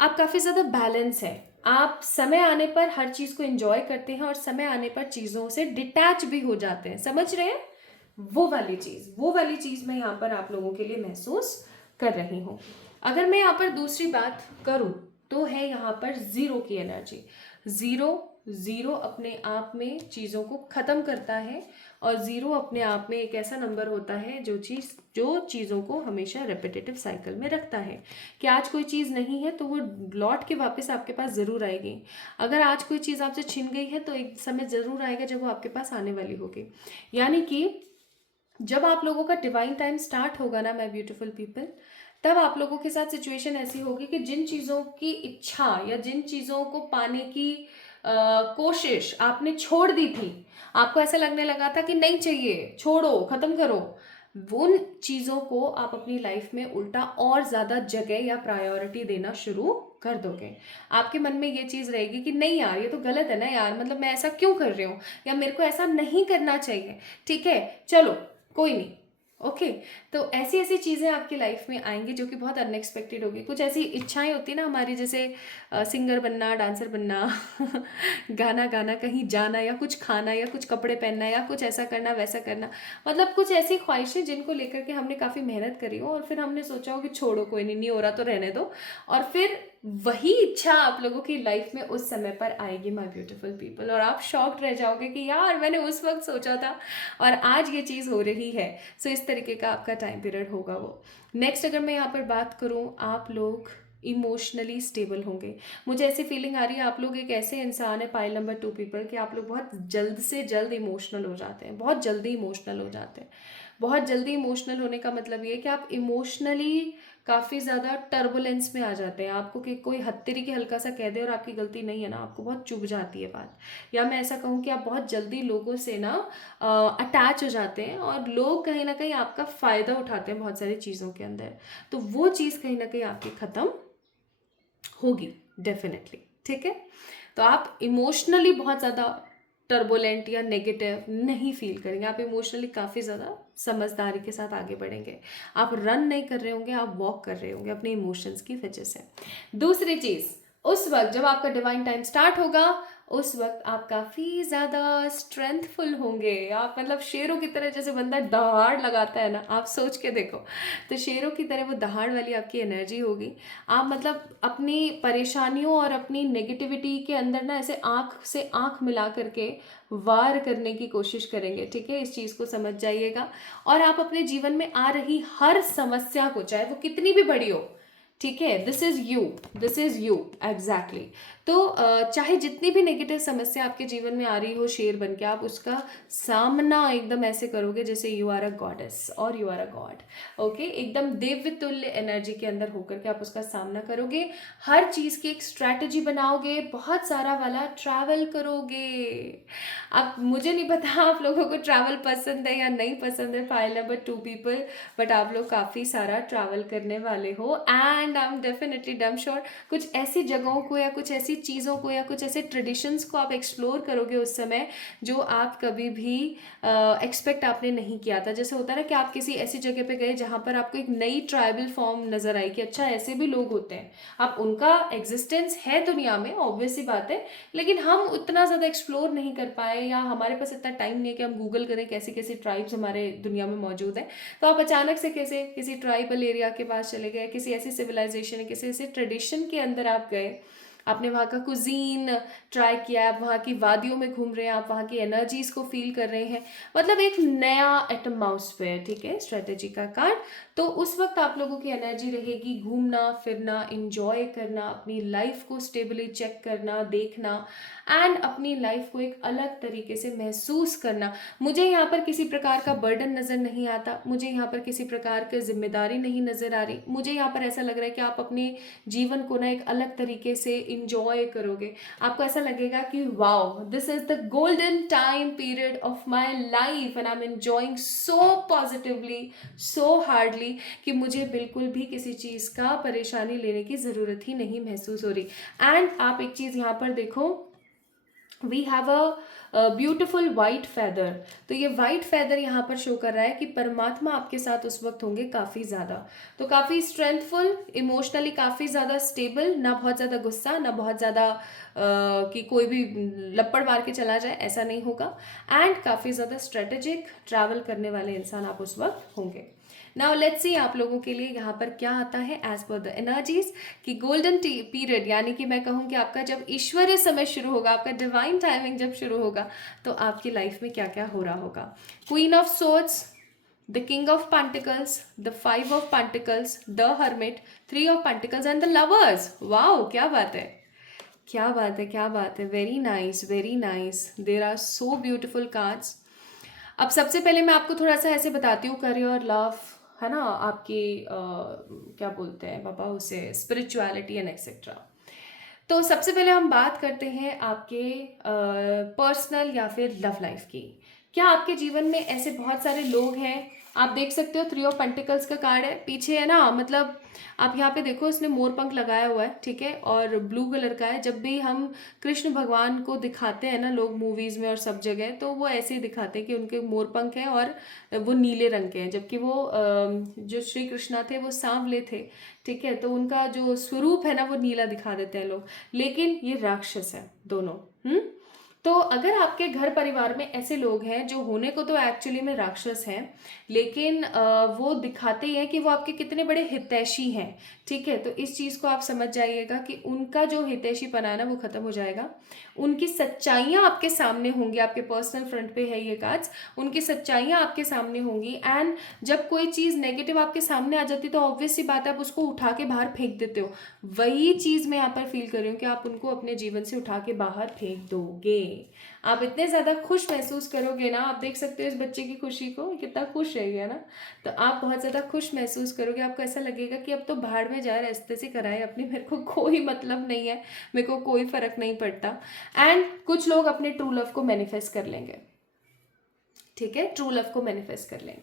आप काफ़ी ज़्यादा बैलेंस है। आप समय आने पर हर चीज़ को एंजॉय करते हैं और समय आने पर चीज़ों से डिटैच भी हो जाते हैं। समझ रहे हैं? वो वाली चीज़ मैं यहाँ पर आप लोगों के लिए महसूस कर रही हूँ। अगर मैं यहाँ पर दूसरी बात करूँ तो है यहाँ पर 0 की एनर्जी। ज़ीरो अपने आप में चीज़ों को ख़त्म करता है, और 0 अपने आप में एक ऐसा नंबर होता है जो चीज़ों को हमेशा रेपिटेटिव साइकिल में रखता है। कि आज कोई चीज़ नहीं है तो वो लौट के वापस आपके पास ज़रूर आएगी। अगर आज कोई चीज़ आपसे छिन गई है तो एक समय ज़रूर आएगा जब वो आपके पास आने वाली होगी। यानी कि जब आप लोगों का डिवाइन टाइम स्टार्ट होगा ना माय ब्यूटीफुल पीपल, तब आप लोगों के साथ सिचुएशन ऐसी होगी कि जिन चीज़ों की इच्छा या जिन चीज़ों को पाने की कोशिश आपने छोड़ दी थी, आपको ऐसा लगने लगा था कि नहीं चाहिए, छोड़ो, ख़त्म करो, उन चीज़ों को आप अपनी लाइफ में उल्टा और ज़्यादा जगह या प्रायोरिटी देना शुरू कर दोगे। आपके मन में ये चीज़ रहेगी कि नहीं यार, ये तो गलत है ना यार, मतलब मैं ऐसा क्यों कर रही हूँ, या मेरे को ऐसा नहीं करना चाहिए। ठीक है, चलो कोई नहीं, ओके। तो ऐसी ऐसी चीज़ें आपकी लाइफ में आएंगी जो कि बहुत अनएक्सपेक्टेड होगी। कुछ ऐसी इच्छाएं होती है ना हमारी, जैसे सिंगर बनना, डांसर बनना, गाना गाना, कहीं जाना, या कुछ खाना, या कुछ कपड़े पहनना, या कुछ ऐसा करना वैसा करना। मतलब कुछ ऐसी ख्वाहिशें जिनको लेकर के हमने काफ़ी मेहनत करी हो और फिर हमने सोचा हो कि छोड़ो, कोई नहीं हो रहा तो रहने दो, और फिर वही इच्छा आप लोगों की लाइफ में उस समय पर आएगी माय ब्यूटीफुल पीपल, और आप शॉक्ड रह जाओगे कि यार मैंने उस वक्त सोचा था और आज ये चीज़ हो रही है। सो इस तरीके का आपका टाइम पीरियड होगा वो। नेक्स्ट अगर मैं यहाँ पर बात करूँ, आप लोग इमोशनली स्टेबल होंगे। मुझे ऐसी फीलिंग आ रही है आप लोग एक ऐसे इंसान है पाइल नंबर 2 पीपल कि आप लोग बहुत जल्द से जल्द इमोशनल हो जाते हैं, बहुत जल्दी इमोशनल हो जाते हैं। बहुत जल्दी इमोशनल होने का मतलब ये है कि आप इमोशनली काफ़ी ज़्यादा टर्बुलेंस में आ जाते हैं। आपको कि कोई हत्तेरी के हल्का सा कह दे और आपकी गलती नहीं है ना, आपको बहुत चुभ जाती है बात। या मैं ऐसा कहूँ कि आप बहुत जल्दी लोगों से ना अटैच हो जाते हैं, और लोग कहीं ना कहीं आपका फ़ायदा उठाते हैं बहुत सारी चीज़ों के अंदर। तो वो चीज़ कहीं ना कहीं आपकी ख़त्म होगी डेफिनेटली। ठीक है, तो आप इमोशनली बहुत ज़्यादा टर्बुलेंट या नेगेटिव नहीं फील करेंगे। आप इमोशनली काफ़ी ज़्यादा समझदारी के साथ आगे बढ़ेंगे। आप रन नहीं कर रहे होंगे, आप वॉक कर रहे होंगे अपने इमोशंस की वजह से। दूसरी चीज़, उस वक्त जब आपका डिवाइन टाइम स्टार्ट होगा, उस वक्त आप काफ़ी ज़्यादा स्ट्रेंथफुल होंगे। आप मतलब शेरों की तरह, जैसे बंदा दहाड़ लगाता है ना, आप सोच के देखो, तो शेरों की तरह वो दहाड़ वाली आपकी एनर्जी होगी। आप मतलब अपनी परेशानियों और अपनी नेगेटिविटी के अंदर ना ऐसे आँख से आँख मिला करके वार करने की कोशिश करेंगे। ठीक है, इस चीज़ को समझ जाइएगा। और आप अपने जीवन में आ रही हर समस्या को, चाहे वो कितनी भी बड़ी हो, ठीक है, दिस इज़ यू एग्जैक्टली। तो चाहे जितनी भी नेगेटिव समस्या आपके जीवन में आ रही हो, शेर बन के आप उसका सामना एकदम ऐसे करोगे जैसे यू आर अ गॉडेस और you are a god. Okay, एकदम देव्य तुल्य एनर्जी के अंदर होकर के आप उसका सामना करोगे। हर चीज़ की एक स्ट्रैटेजी बनाओगे, बहुत सारा वाला ट्रैवल करोगे। अब मुझे नहीं पता आप लोगों को ट्रैवल पसंद है या नहीं पसंद है, फाइल नंबर 2 पीपल, बट आप लोग काफ़ी सारा ट्रैवल करने वाले हो। And and I am definitely डम श्योर कुछ ऐसी जगहों को या कुछ ऐसी चीज़ों को या कुछ ऐसे ट्रेडिशंस को आप एक्सप्लोर करोगे उस समय जो आप कभी भी एक्सपेक्ट आपने नहीं किया था। जैसे होता है ना कि आप किसी ऐसी जगह पे गए जहाँ पर आपको एक नई ट्राइबल फॉर्म नज़र आई कि अच्छा ऐसे भी लोग होते हैं। आप उनका एग्जिस्टेंस है दुनिया में, ऑब्वियस सी बात है, लेकिन हम उतना ज़्यादा एक्सप्लोर नहीं कर पाए या हमारे पास इतना टाइम नहीं है कि हम गूगल करें कैसी कैसी ट्राइब्स हमारे दुनिया में मौजूद हैं। तो आप अचानक से कैसे किसी ट्राइबल एरिया के पास चले गए, किसी ऐसी सिविलाइजेशन किसी ऐसे ट्रेडिशन के अंदर आप गए, आपने वहाँ का कुजीन ट्राई किया, आप वहाँ की वादियों में घूम रहे हैं, आप वहाँ की एनर्जीज को फील कर रहे हैं, मतलब एक नया एटमॉस्फेयर, ठीक है, स्ट्रेटेजी का कार्ड। तो उस वक्त आप लोगों की एनर्जी रहेगी घूमना फिरना, इंजॉय करना, अपनी लाइफ को स्टेबली चेक करना, देखना एंड अपनी लाइफ को एक अलग तरीके से महसूस करना। मुझे यहाँ पर किसी प्रकार का बर्डन नज़र नहीं आता, मुझे यहाँ पर किसी प्रकार की जिम्मेदारी नहीं नज़र आ रही, मुझे यहाँ पर ऐसा लग रहा है कि आप अपने जीवन को ना एक अलग तरीके से इंजॉय करोगे। आपको ऐसा लगेगा कि wow, this is the golden time period of my life and I am enjoying so positively, so hardly कि मुझे बिल्कुल भी किसी चीज़ का परेशानी लेने की ज़रूरत ही नहीं महसूस हो रही। एंड आप एक चीज़ यहाँ पर देखो, we have a beautiful white feather. तो ये वाइट फैदर यहाँ पर शो कर रहा है कि परमात्मा आपके साथ उस वक्त होंगे काफ़ी ज़्यादा, तो काफ़ी स्ट्रेंथफुल, इमोशनली काफ़ी ज़्यादा स्टेबल, ना बहुत ज़्यादा गुस्सा, ना बहुत ज़्यादा कि कोई भी लपड़ मार के चला जाए, ऐसा नहीं होगा। एंड काफ़ी ज़्यादा स्ट्रेटेजिक ट्रैवल करने वाले इंसान आप उस वक्त होंगे। नाउ लेट्स सी आप लोगों के लिए यहाँ पर क्या आता है एज पर द एनर्जीज कि गोल्डन पीरियड, यानी कि मैं कहूँ कि आपका जब ईश्वरीय समय शुरू होगा, आपका डिवाइन टाइमिंग जब शुरू होगा, तो आपकी लाइफ में क्या क्या हो रहा होगा। Queen of swords, the king of pentacles, the five of pentacles, the hermit, three of pentacles and the lovers. Wow, क्या बात है, क्या बात है, क्या बात है, very nice, very nice, there are so beautiful cards. अब सबसे पहले मैं आपको थोड़ा सा ऐसे बताती हूँ, करियर, लव, है ना, आपकी क्या बोलते हैं बाबा उसे, स्पिरिचुअलिटी एंड एक्सेट्रा। तो सबसे पहले हम बात करते हैं आपके पर्सनल या फिर लव लाइफ की। क्या आपके जीवन में ऐसे बहुत सारे लोग हैं, आप देख सकते हो थ्री ऑफ पेंटिकल्स का कार्ड है पीछे, है ना, मतलब आप यहाँ पे देखो इसने मोर पंख लगाया हुआ है, ठीक है, और ब्लू कलर का है। जब भी हम कृष्ण भगवान को दिखाते हैं ना लोग मूवीज में और सब जगह, तो वो ऐसे ही दिखाते हैं कि उनके मोर पंख हैं और वो नीले रंग के हैं, जबकि वो जो श्री कृष्णा थे वो सांवले थे, ठीक है, तो उनका जो स्वरूप है ना वो नीला दिखा देते हैं लोग, लेकिन ये राक्षस है दोनों। तो अगर आपके घर परिवार में ऐसे लोग हैं जो होने को तो एक्चुअली में राक्षस हैं, लेकिन वो दिखाते ही हैं कि वो आपके कितने बड़े हितैषी हैं, ठीक है, तो इस चीज़ को आप समझ जाइएगा कि उनका जो हितैषी पना है ना वो खत्म हो जाएगा। उनकी सच्चाइयाँ आपके सामने होंगी, आपके पर्सनल फ्रंट पे है ये कार्ड्स, उनकी सच्चाइयाँ आपके सामने होंगी। एंड जब कोई चीज़ नेगेटिव आपके सामने आ जाती है तो ऑब्वियस सी बात है आप उसको उठा के बाहर फेंक देते हो। वही चीज़ मैं यहाँ पर फील कर रही हूँ कि आप उनको अपने जीवन से उठा के बाहर फेंक दोगे। आप इतने ज़्यादा खुश महसूस करोगे ना, आप देख सकते हो इस बच्चे की खुशी को, कितना खुश है ये ना, तो आप बहुत ज़्यादा खुश महसूस करोगे। आपको ऐसा लगेगा कि अब तो भाड़ में जाए, रास्ते से कराए अपनी, मेरे को कोई मतलब नहीं है, मेरे को कोई फ़र्क नहीं पड़ता। एंड कुछ लोग अपने ट्रू लव को मैनिफेस्ट कर लेंगे, ठीक है, ट्रू लव को मैनिफेस्ट कर लेंगे।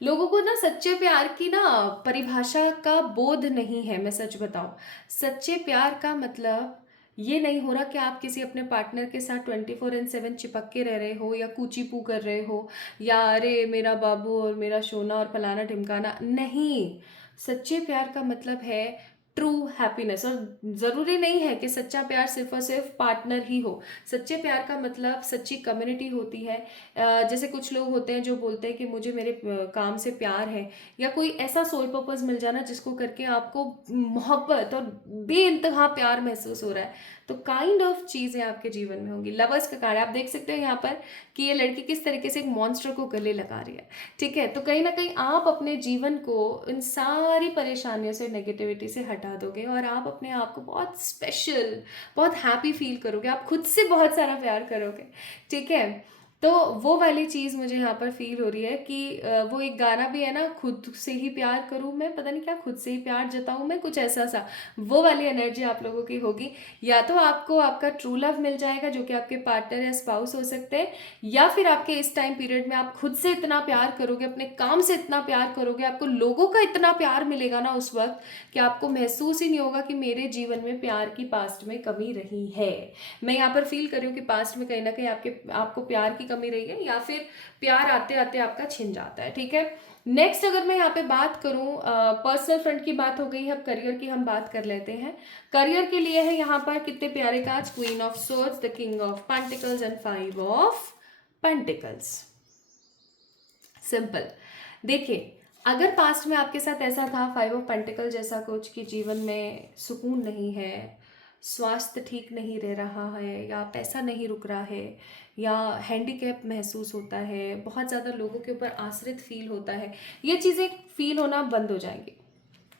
लोगों को ना सच्चे प्यार की ना परिभाषा का बोध नहीं है, मैं सच बताऊं, सच्चे प्यार का मतलब ये नहीं हो रहा कि आप किसी अपने पार्टनर के साथ 24/7 चिपक के रह रहे हो या कूची पू कर रहे हो या अरे मेरा बाबू और मेरा सोना और फलाना ढिमकाना, नहीं। सच्चे प्यार का मतलब है ट्रू हैप्पीनेस, और ज़रूरी नहीं है कि सच्चा प्यार सिर्फ और सिर्फ पार्टनर ही हो। सच्चे प्यार का मतलब सच्ची कम्युनिटी होती है। जैसे कुछ लोग होते हैं जो बोलते हैं कि मुझे मेरे काम से प्यार है, या कोई ऐसा सोल पर्पस मिल जाना जिसको करके आपको मोहब्बत और बेइंतहा प्यार महसूस हो रहा है, तो काइंड ऑफ चीज़ें आपके जीवन में होंगी। लवर्स का कार्ड आप देख सकते हो यहाँ पर कि ये लड़की किस तरीके से एक मॉन्स्टर को गले लगा रही है, ठीक है, तो कहीं ना कहीं आप अपने जीवन को इन सारी परेशानियों से, नेगेटिविटी से हटा दोगे और आप अपने आप को बहुत स्पेशल, बहुत हैप्पी फील करोगे, आप खुद से बहुत सारा प्यार करोगे, ठीक है। तो वो वाली चीज़ मुझे यहाँ पर फ़ील हो रही है कि वो एक गाना भी है ना, खुद से ही प्यार करूँ मैं, पता नहीं क्या, खुद से ही प्यार जताऊँ मैं, कुछ ऐसा-सा। वो वाली एनर्जी आप लोगों की होगी। या तो आपको आपका ट्रू लव मिल जाएगा जो कि आपके पार्टनर या स्पाउस हो सकते हैं, या फिर आपके इस टाइम पीरियड में आप खुद से इतना प्यार करोगे, अपने काम से इतना प्यार करोगे, आपको लोगों का इतना प्यार मिलेगा ना उस वक़्त कि आपको महसूस ही नहीं होगा कि मेरे जीवन में प्यार की पास्ट में कमी रही है। मैं यहाँ पर फील कर रही हूँ कि पास्ट में कहीं ना कहीं आपको प्यार की कमी रही है, या फिर प्यार आते आते आपका छिन जाता है। ठीक है, नेक्स्ट अगर मैं यहाँ पे बात करूँ, पर्सनल फ्रंट की बात हो गई है, अब करियर की हम बात कर लेते हैं। करियर के लिए है यहाँ पर कितने प्यारे cards, queen of swords, the king of pentacles and 5 of pentacles. Simple. देखिए, अगर पास्ट में आपके साथ ऐसा था, 5 ऑफ पेंटिकल जैसा कुछ, कि जीवन में सुकून नहीं है, स्वास्थ्य ठीक नहीं रह रहा है, या पैसा नहीं रुक रहा है, या हैंडीकैप महसूस होता है, बहुत ज़्यादा लोगों के ऊपर आश्रित फील होता है, ये चीज़ें फील होना बंद हो जाएंगी।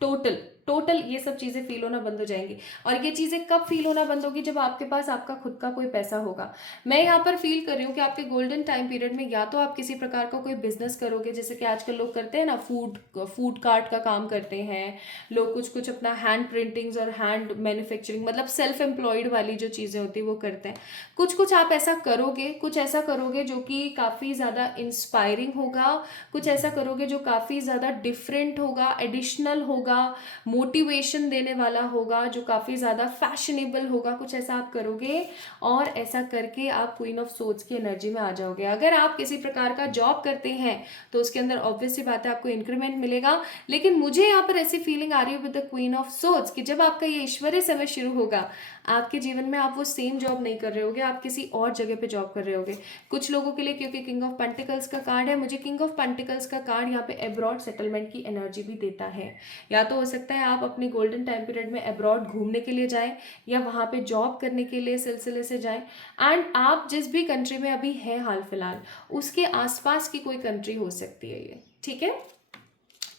टोटल टोटल ये सब चीज़ें फील होना बंद हो जाएंगी। और ये चीज़ें कब फील होना बंद होगी, जब आपके पास आपका खुद का कोई पैसा होगा। मैं यहाँ पर फील कर रही हूँ कि आपके गोल्डन टाइम पीरियड में या तो आप किसी प्रकार का कोई बिजनेस करोगे, जैसे कि आजकल लोग करते हैं ना, फूड कार्ट का काम करते हैं लोग, कुछ कुछ अपना हैंड प्रिंटिंग्स और हैंड मैन्युफैक्चरिंग, मतलब सेल्फ एम्प्लॉयड वाली जो चीज़ें होती है वो करते हैं। कुछ कुछ आप ऐसा करोगे, कुछ ऐसा करोगे जो कि काफ़ी ज़्यादा इंस्पायरिंग होगा, कुछ ऐसा करोगे जो काफ़ी ज़्यादा डिफरेंट होगा, एडिशनल होगा, मोटिवेशन देने वाला होगा, जो काफ़ी ज़्यादा फैशनेबल होगा। कुछ ऐसा आप करोगे और ऐसा करके आप क्वीन ऑफ सोर्ड्स की एनर्जी में आ जाओगे। अगर आप किसी प्रकार का जॉब करते हैं तो उसके अंदर ऑब्वियस सी बात है आपको इंक्रीमेंट मिलेगा। लेकिन मुझे यहाँ पर ऐसी फीलिंग आ रही है with the queen of swords कि जब आपका ये ईश्वरीय समय शुरू होगा आपके जीवन में, आप वो सेम जॉब नहीं कर रहे होगे, आप किसी और जगह पे जॉब कर रहे होगे। कुछ लोगों के लिए, क्योंकि किंग ऑफ पेंटिकल्स का कार्ड है, मुझे किंग ऑफ पेंटिकल्स का कार्ड यहाँ पे अब्रॉड सेटलमेंट की एनर्जी भी देता है। या तो हो सकता है आप अपने गोल्डन टाइम पीरियड में अब्रॉड घूमने के लिए जाएं, या वहाँ पे जॉब करने के लिए सिलसिले से जाएं, एंड आप जिस भी कंट्री में अभी हैं हाल फिलहाल, उसके आसपास की कोई कंट्री हो सकती है ये। ठीक है,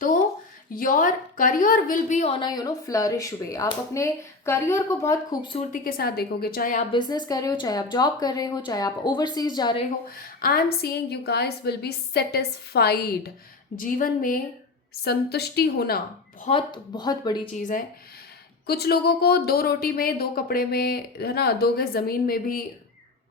तो your career will be on a flourish way. आप अपने करियर को बहुत खूबसूरती के साथ देखोगे, चाहे आप बिजनेस कर रहे हो, चाहे आप जॉब कर रहे हो, चाहे आप ओवरसीज जा रहे हो। I am seeing you guys will be satisfied. जीवन में संतुष्टि होना बहुत बहुत बड़ी चीज़ है। कुछ लोगों को 2 रोटी में, 2 कपड़े में, है ना, 2 गज ज़मीन में भी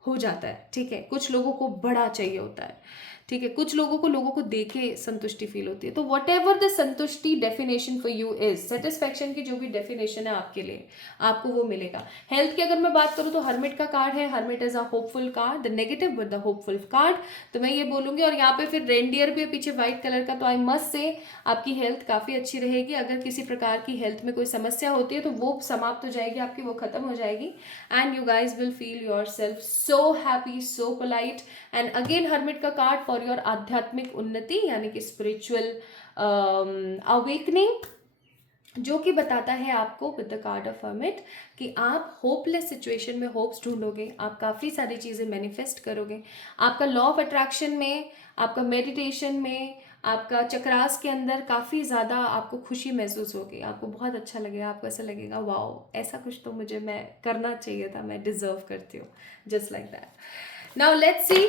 हो जाता है। ठीक है, कुछ लोगों को बड़ा चाहिए होता है। ठीक है, कुछ लोगों को लोगों को देखे संतुष्टि फील होती है। तो वट एवर द संतुष्टि definition for you is, satisfaction की जो भी डेफिनेशन है आपके लिए, आपको वो मिलेगा। हेल्थ की अगर मैं बात करूँ तो हर्मिट का कार्ड है, hermit is a hopeful card, the negative with the hopeful card. तो मैं ये बोलूँगी, और यहाँ पे फिर रेनडियर भी है पीछे व्हाइट कलर का, तो आई मस्ट से आपकी हेल्थ काफ़ी अच्छी रहेगी। अगर किसी प्रकार की हेल्थ में कोई समस्या होती है तो वो समाप्त हो जाएगी आपकी, वो खत्म हो जाएगी, and you guys will feel your self so happy, so polite. And again hermit का कार्ड फॉर योर आध्यात्मिक उन्नति, यानी कि स्पिरिचुअल अवेकनिंग, जो कि बताता है आपको with the card of hermit कि आप होपलेस सिचुएशन में होप्स ढूंढोगे, आप काफ़ी सारी चीज़ें मैनिफेस्ट करोगे। आपका लॉ ऑफ अट्रैक्शन में, आपका मेडिटेशन में, आपका चक्रास के अंदर काफ़ी ज़्यादा आपको खुशी महसूस होगी, आपको बहुत अच्छा लगेगा, आपको ऐसा लगेगा वाओ, ऐसा कुछ तो मुझे मैं करना चाहिए था, मैं डिजर्व करती हूँ, just like that. Now let's सी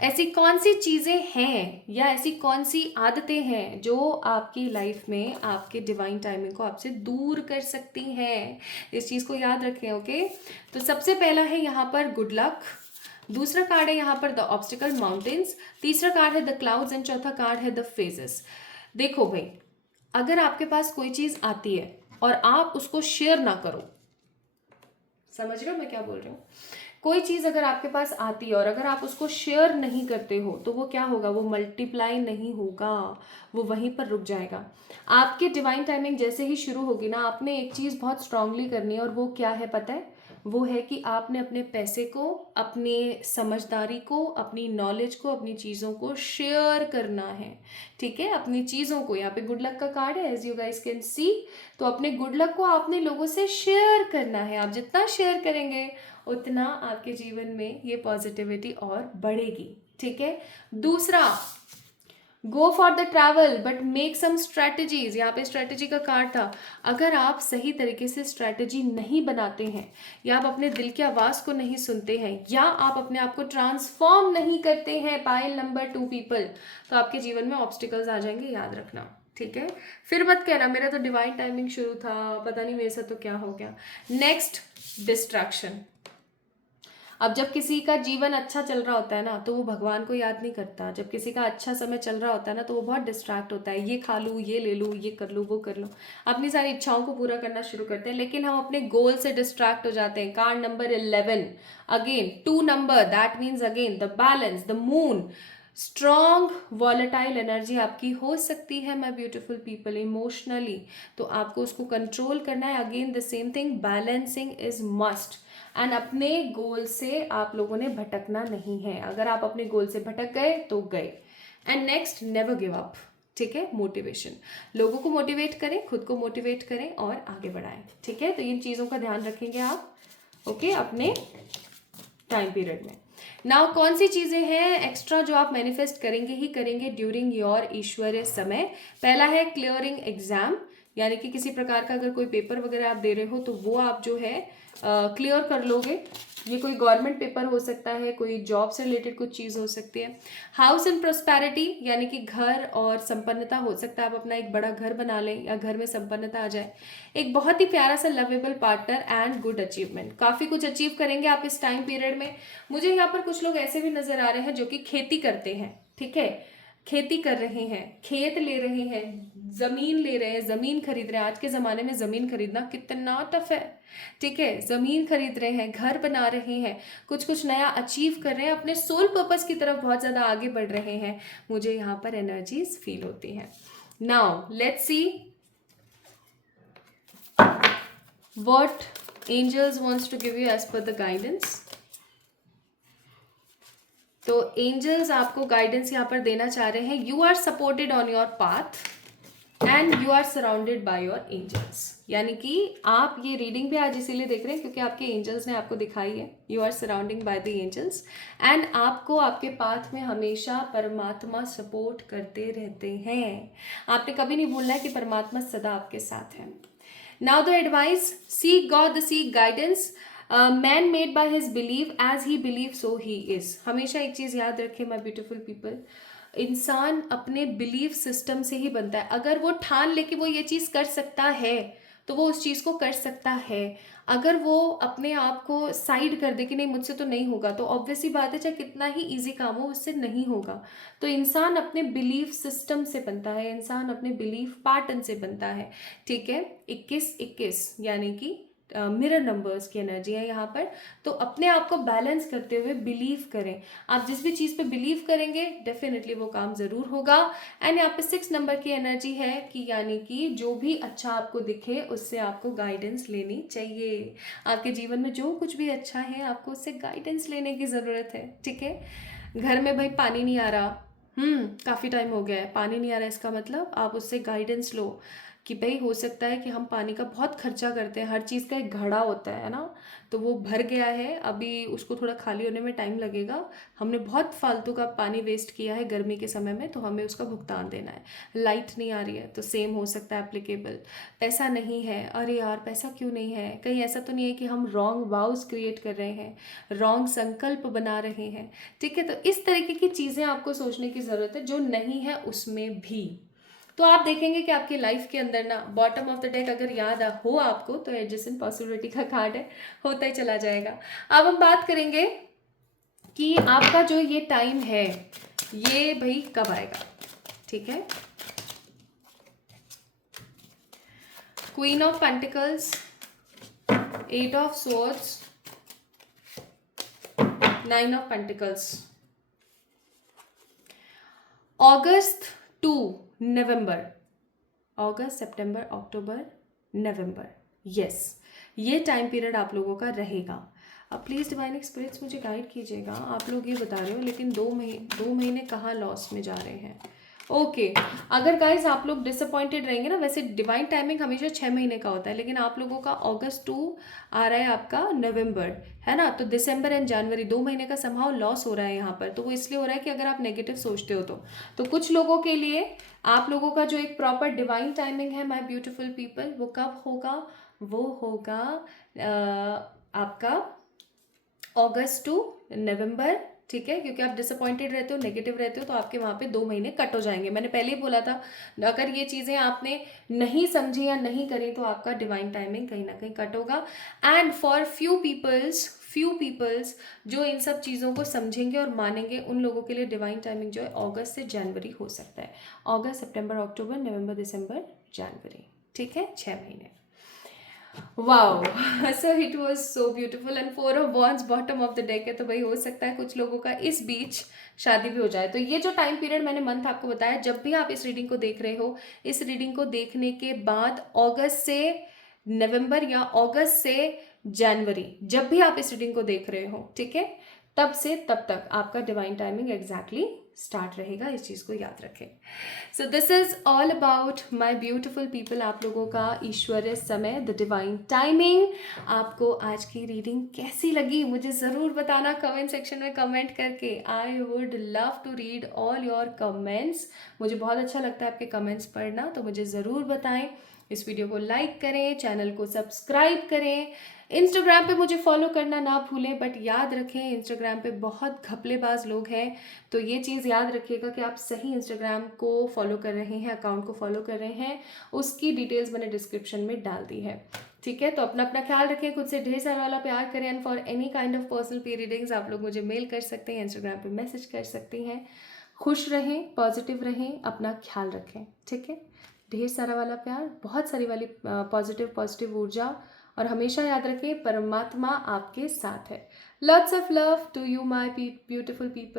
ऐसी कौन सी चीज़ें हैं या ऐसी कौन सी आदतें हैं जो आपकी लाइफ में आपके डिवाइन टाइमिंग को आपसे दूर कर सकती हैं। इस चीज़ को याद रखें, ओके। तो सबसे पहला है यहाँ पर गुड लक, दूसरा कार्ड है यहाँ पर द ऑब्स्टिकल माउंटेन्स, तीसरा कार्ड है द क्लाउड्स, एंड चौथा कार्ड है द फेजेस। देखो भाई, अगर आपके पास कोई चीज़ आती है और आप उसको शेयर ना करो, समझ रहे हो मैं क्या बोल रही हूँ, कोई चीज़ अगर आपके पास आती है और अगर आप उसको शेयर नहीं करते हो तो वो क्या होगा, वो मल्टीप्लाई नहीं होगा, वो वहीं पर रुक जाएगा। आपकी डिवाइन टाइमिंग जैसे ही शुरू होगी ना, आपने एक चीज़ बहुत स्ट्रांगली करनी है, और वो क्या है पता है, वो है कि आपने अपने पैसे को, अपने समझदारी को, अपनी नॉलेज को, अपनी चीज़ों को शेयर करना है। ठीक है, अपनी चीज़ों को, यहाँ पे गुड लक का कार्ड है as you guys can see, तो अपने गुड लक को आपने लोगों से शेयर करना है। आप जितना शेयर करेंगे उतना आपके जीवन में ये पॉजिटिविटी और बढ़ेगी। ठीक है, दूसरा go for the travel but make some strategies. यहाँ पे स्ट्रैटेजी का कार्ड था। अगर आप सही तरीके से स्ट्रैटेजी नहीं बनाते हैं, या आप अपने दिल की आवाज़ को नहीं सुनते हैं, या आप अपने आप को ट्रांसफॉर्म नहीं करते हैं, पाइल नंबर 2 पीपल, तो आपके जीवन में ऑब्स्टिकल्स आ जाएंगे, याद रखना। ठीक है, फिर मत कहना मेरा तो डिवाइन टाइमिंग शुरू था, पता नहीं मेरे साथ तो क्या हो गया। Next, distraction. अब जब किसी का जीवन अच्छा चल रहा होता है ना, तो वो भगवान को याद नहीं करता। जब किसी का अच्छा समय चल रहा होता है ना, तो वो बहुत डिस्ट्रैक्ट होता है, ये खा लूँ, ये ले लूँ, ये कर लूँ, वो कर लूँ, अपनी सारी इच्छाओं को पूरा करना शुरू करते हैं, लेकिन हम अपने गोल से डिस्ट्रैक्ट हो जाते हैं। Card number 11, again 2 number, that means again the balance, the moon. Strong volatile energy आपकी हो सकती है माय ब्यूटीफुल पीपल, इमोशनली, तो आपको उसको कंट्रोल करना है। Again the same thing, balancing is must. And अपने गोल से आप लोगों ने भटकना नहीं है। अगर आप अपने गोल से भटक गए तो गए। And next, never give up. ठीक है, मोटिवेशन, लोगों को मोटिवेट करें, खुद को मोटिवेट करें और आगे बढ़ाएं। ठीक है, तो इन चीज़ों का ध्यान रखेंगे आप, ओके, अपने टाइम पीरियड में। नाउ कौन सी चीज़ें हैं एक्स्ट्रा जो आप मैनिफेस्ट करेंगे ही करेंगे ड्यूरिंग योर ईश्वरीय समय? पहला है क्लियरिंग एग्जाम, यानी कि किसी प्रकार का अगर कोई पेपर वगैरह आप दे रहे हो तो वो आप जो है क्लियर कर लोगे। ये कोई गवर्नमेंट पेपर हो सकता है, कोई जॉब से रिलेटेड कुछ चीज़ हो सकती है। हाउस एंड प्रोस्पैरिटी, यानी कि घर और संपन्नता हो सकता है, आप अपना एक बड़ा घर बना लें या घर में संपन्नता आ जाए। एक बहुत ही प्यारा सा lovable partner and good achievement, काफ़ी कुछ अचीव करेंगे आप इस टाइम पीरियड में। मुझे यहाँ पर कुछ लोग ऐसे भी नजर आ रहे हैं जो कि खेती करते हैं। ठीक है, खेती कर रहे हैं, खेत ले रहे हैं, जमीन ले रहे हैं, जमीन खरीद रहे हैं। आज के ज़माने में ज़मीन खरीदना कितना टफ है। ठीक है, ज़मीन खरीद रहे हैं, घर बना रहे हैं, कुछ कुछ नया अचीव कर रहे हैं, अपने सोल पर्पस की तरफ बहुत ज़्यादा आगे बढ़ रहे हैं। मुझे यहाँ पर एनर्जीज फील होती हैं। Now let's see what angels wants to give you as per the guidance. तो एंजल्स आपको गाइडेंस यहाँ पर देना चाह रहे हैं। You are supported on your path and you are surrounded by your angels, यानी कि आप ये रीडिंग भी आज इसीलिए देख रहे हैं क्योंकि आपके एंजल्स ने आपको दिखाई है। You are surrounding by the angels and आपको आपके पाथ में हमेशा परमात्मा सपोर्ट करते रहते हैं। आपने कभी नहीं भूलना है कि परमात्मा सदा आपके साथ है। Now the advice, seek god the seek guidance, man made by his believe as he believe so he is. हमेशा एक चीज़ याद रखें माय ब्यूटीफुल पीपल, इंसान अपने बिलीफ सिस्टम से ही बनता है। अगर वो ठान ले कि वो ये चीज़ कर सकता है तो वो उस चीज़ को कर सकता है। अगर वो अपने आप को साइड कर दे कि नहीं मुझसे तो नहीं होगा, तो ऑब्वियसली बात है चाहे कितना ही इजी काम हो उससे नहीं होगा। तो इंसान अपने बिलीफ सिस्टम से बनता है, इंसान अपने बिलीफ पैटर्न से बनता है। ठीक है, 21-21 यानी कि मिरर नंबर्स की एनर्जी है यहाँ पर। तो अपने आप को बैलेंस करते हुए बिलीव करें। आप जिस भी चीज़ पे बिलीव करेंगे डेफिनेटली वो काम ज़रूर होगा। एंड यहाँ पे 6 नंबर की एनर्जी है कि यानी कि जो भी अच्छा आपको दिखे उससे आपको गाइडेंस लेनी चाहिए। आपके जीवन में जो कुछ भी अच्छा है आपको उससे गाइडेंस लेने की ज़रूरत है। ठीक है, घर में भाई पानी नहीं आ रहा, काफ़ी टाइम हो गया है, पानी नहीं आ रहा, इसका मतलब आप उससे गाइडेंस लो कि भाई हो सकता है कि हम पानी का बहुत खर्चा करते हैं, हर चीज़ का एक घड़ा होता है ना, तो वो भर गया है, अभी उसको थोड़ा खाली होने में टाइम लगेगा। हमने बहुत फालतू का पानी वेस्ट किया है गर्मी के समय में, तो हमें उसका भुगतान देना है। लाइट नहीं आ रही है तो सेम हो सकता है एप्लीकेबल। पैसा नहीं है, अरे यार पैसा क्यों नहीं है, कहीं ऐसा तो नहीं है कि हम रॉन्ग वाउस क्रिएट कर रहे हैं, रॉन्ग संकल्प बना रहे हैं। ठीक है, तो इस तरीके की चीज़ें आपको सोचने की ज़रूरत है, जो नहीं है उसमें भी। तो आप देखेंगे कि आपकी लाइफ के अंदर ना बॉटम ऑफ द डेक अगर याद हो आपको तो एडजस्टेंट पॉसिबिलिटी का कार्ड है, होता ही चला जाएगा। अब हम बात करेंगे कि आपका जो ये टाइम है ये भाई कब आएगा। ठीक है, queen of pentacles, 8 of swords, 9 of pentacles. अगस्त टू नवंबर, अगस्त, सितंबर, अक्टूबर, नवंबर, यस, ये टाइम पीरियड आप लोगों का रहेगा। अब प्लीज़ डिवाइन स्पिरिट्स मुझे गाइड कीजिएगा। आप लोग ये बता रहे हो लेकिन 2 महीने कहाँ लॉस में जा रहे हैं। ओके, अगर गाइस आप लोग डिसअपॉइंटेड रहेंगे ना, वैसे डिवाइन टाइमिंग हमेशा 6 महीने का होता है, लेकिन आप लोगों का अगस्त टू आ रहा है आपका नवंबर, है ना, तो दिसंबर एंड जनवरी 2 महीने का समहाउ लॉस हो रहा है यहाँ पर। तो वो इसलिए हो रहा है कि अगर आप नेगेटिव सोचते हो तो कुछ लोगों के लिए आप लोगों का जो एक प्रॉपर डिवाइन टाइमिंग है माय ब्यूटीफुल पीपल, वो कब होगा, वो होगा आपका अगस्त टू नवंबर, ठीक है, क्योंकि आप डिसअपॉइंटेड रहते हो, नेगेटिव रहते हो, तो आपके वहाँ पे 2 महीने कट हो जाएंगे। मैंने पहले ही बोला था, अगर ये चीज़ें आपने नहीं समझी या नहीं करी तो आपका डिवाइन टाइमिंग कहीं ना कहीं कट होगा। एंड फॉर फ्यू पीपल्स जो इन सब चीज़ों को समझेंगे और मानेंगे, उन लोगों के लिए डिवाइन टाइमिंग जो है अगस्त से जनवरी हो सकता है। अगस्त, सितंबर, अक्टूबर, नवंबर, दिसंबर, जनवरी, ठीक है, 6 महीने। Wow, so it was so beautiful. And four of wands bottom of the deck है, तो भाई हो सकता है कुछ लोगों का इस बीच शादी भी हो जाए। तो ये जो टाइम पीरियड मैंने मंथ आपको बताया, जब भी आप इस रीडिंग को देख रहे हो, इस रीडिंग को देखने के बाद अगस्त से नवंबर या अगस्त से जनवरी, जब भी आप इस रीडिंग को देख रहे हो, ठीक है, तब से तब तक आपका डिवाइन टाइमिंग एग्जैक्टली स्टार्ट रहेगा, इस चीज़ को याद रखें। So this is all about my beautiful people, आप लोगों का ईश्वरीय समय, द डिवाइन टाइमिंग। आपको आज की रीडिंग कैसी लगी मुझे ज़रूर बताना कमेंट सेक्शन में कमेंट करके। I would love to read all your comments, मुझे बहुत अच्छा लगता है आपके कमेंट्स पढ़ना, तो मुझे ज़रूर बताएं। इस वीडियो को लाइक करें, चैनल को सब्सक्राइब करें, इंस्टाग्राम पे मुझे फॉलो करना ना भूलें। बट याद रखें, इंस्टाग्राम पे बहुत घपलेबाज लोग हैं, तो ये चीज़ याद रखिएगा कि आप सही इंस्टाग्राम को फॉलो कर रहे हैं, अकाउंट को फॉलो कर रहे हैं, उसकी डिटेल्स मैंने डिस्क्रिप्शन में डाल दी है, ठीक है। तो अपना अपना ख्याल रखें, खुद से ढेर सारा वाला प्यार करें। And for any kind of personal P readings आप लोग मुझे मेल कर सकते हैं, इंस्टाग्राम पे मैसेज कर सकती हैं। खुश रहें, पॉजिटिव रहें, अपना ख्याल रखें, ठीक है। ढेर सारा वाला प्यार, बहुत सारी वाली पॉजिटिव ऊर्जा, और हमेशा याद रखें परमात्मा आपके साथ है। Lots of love to you my beautiful people.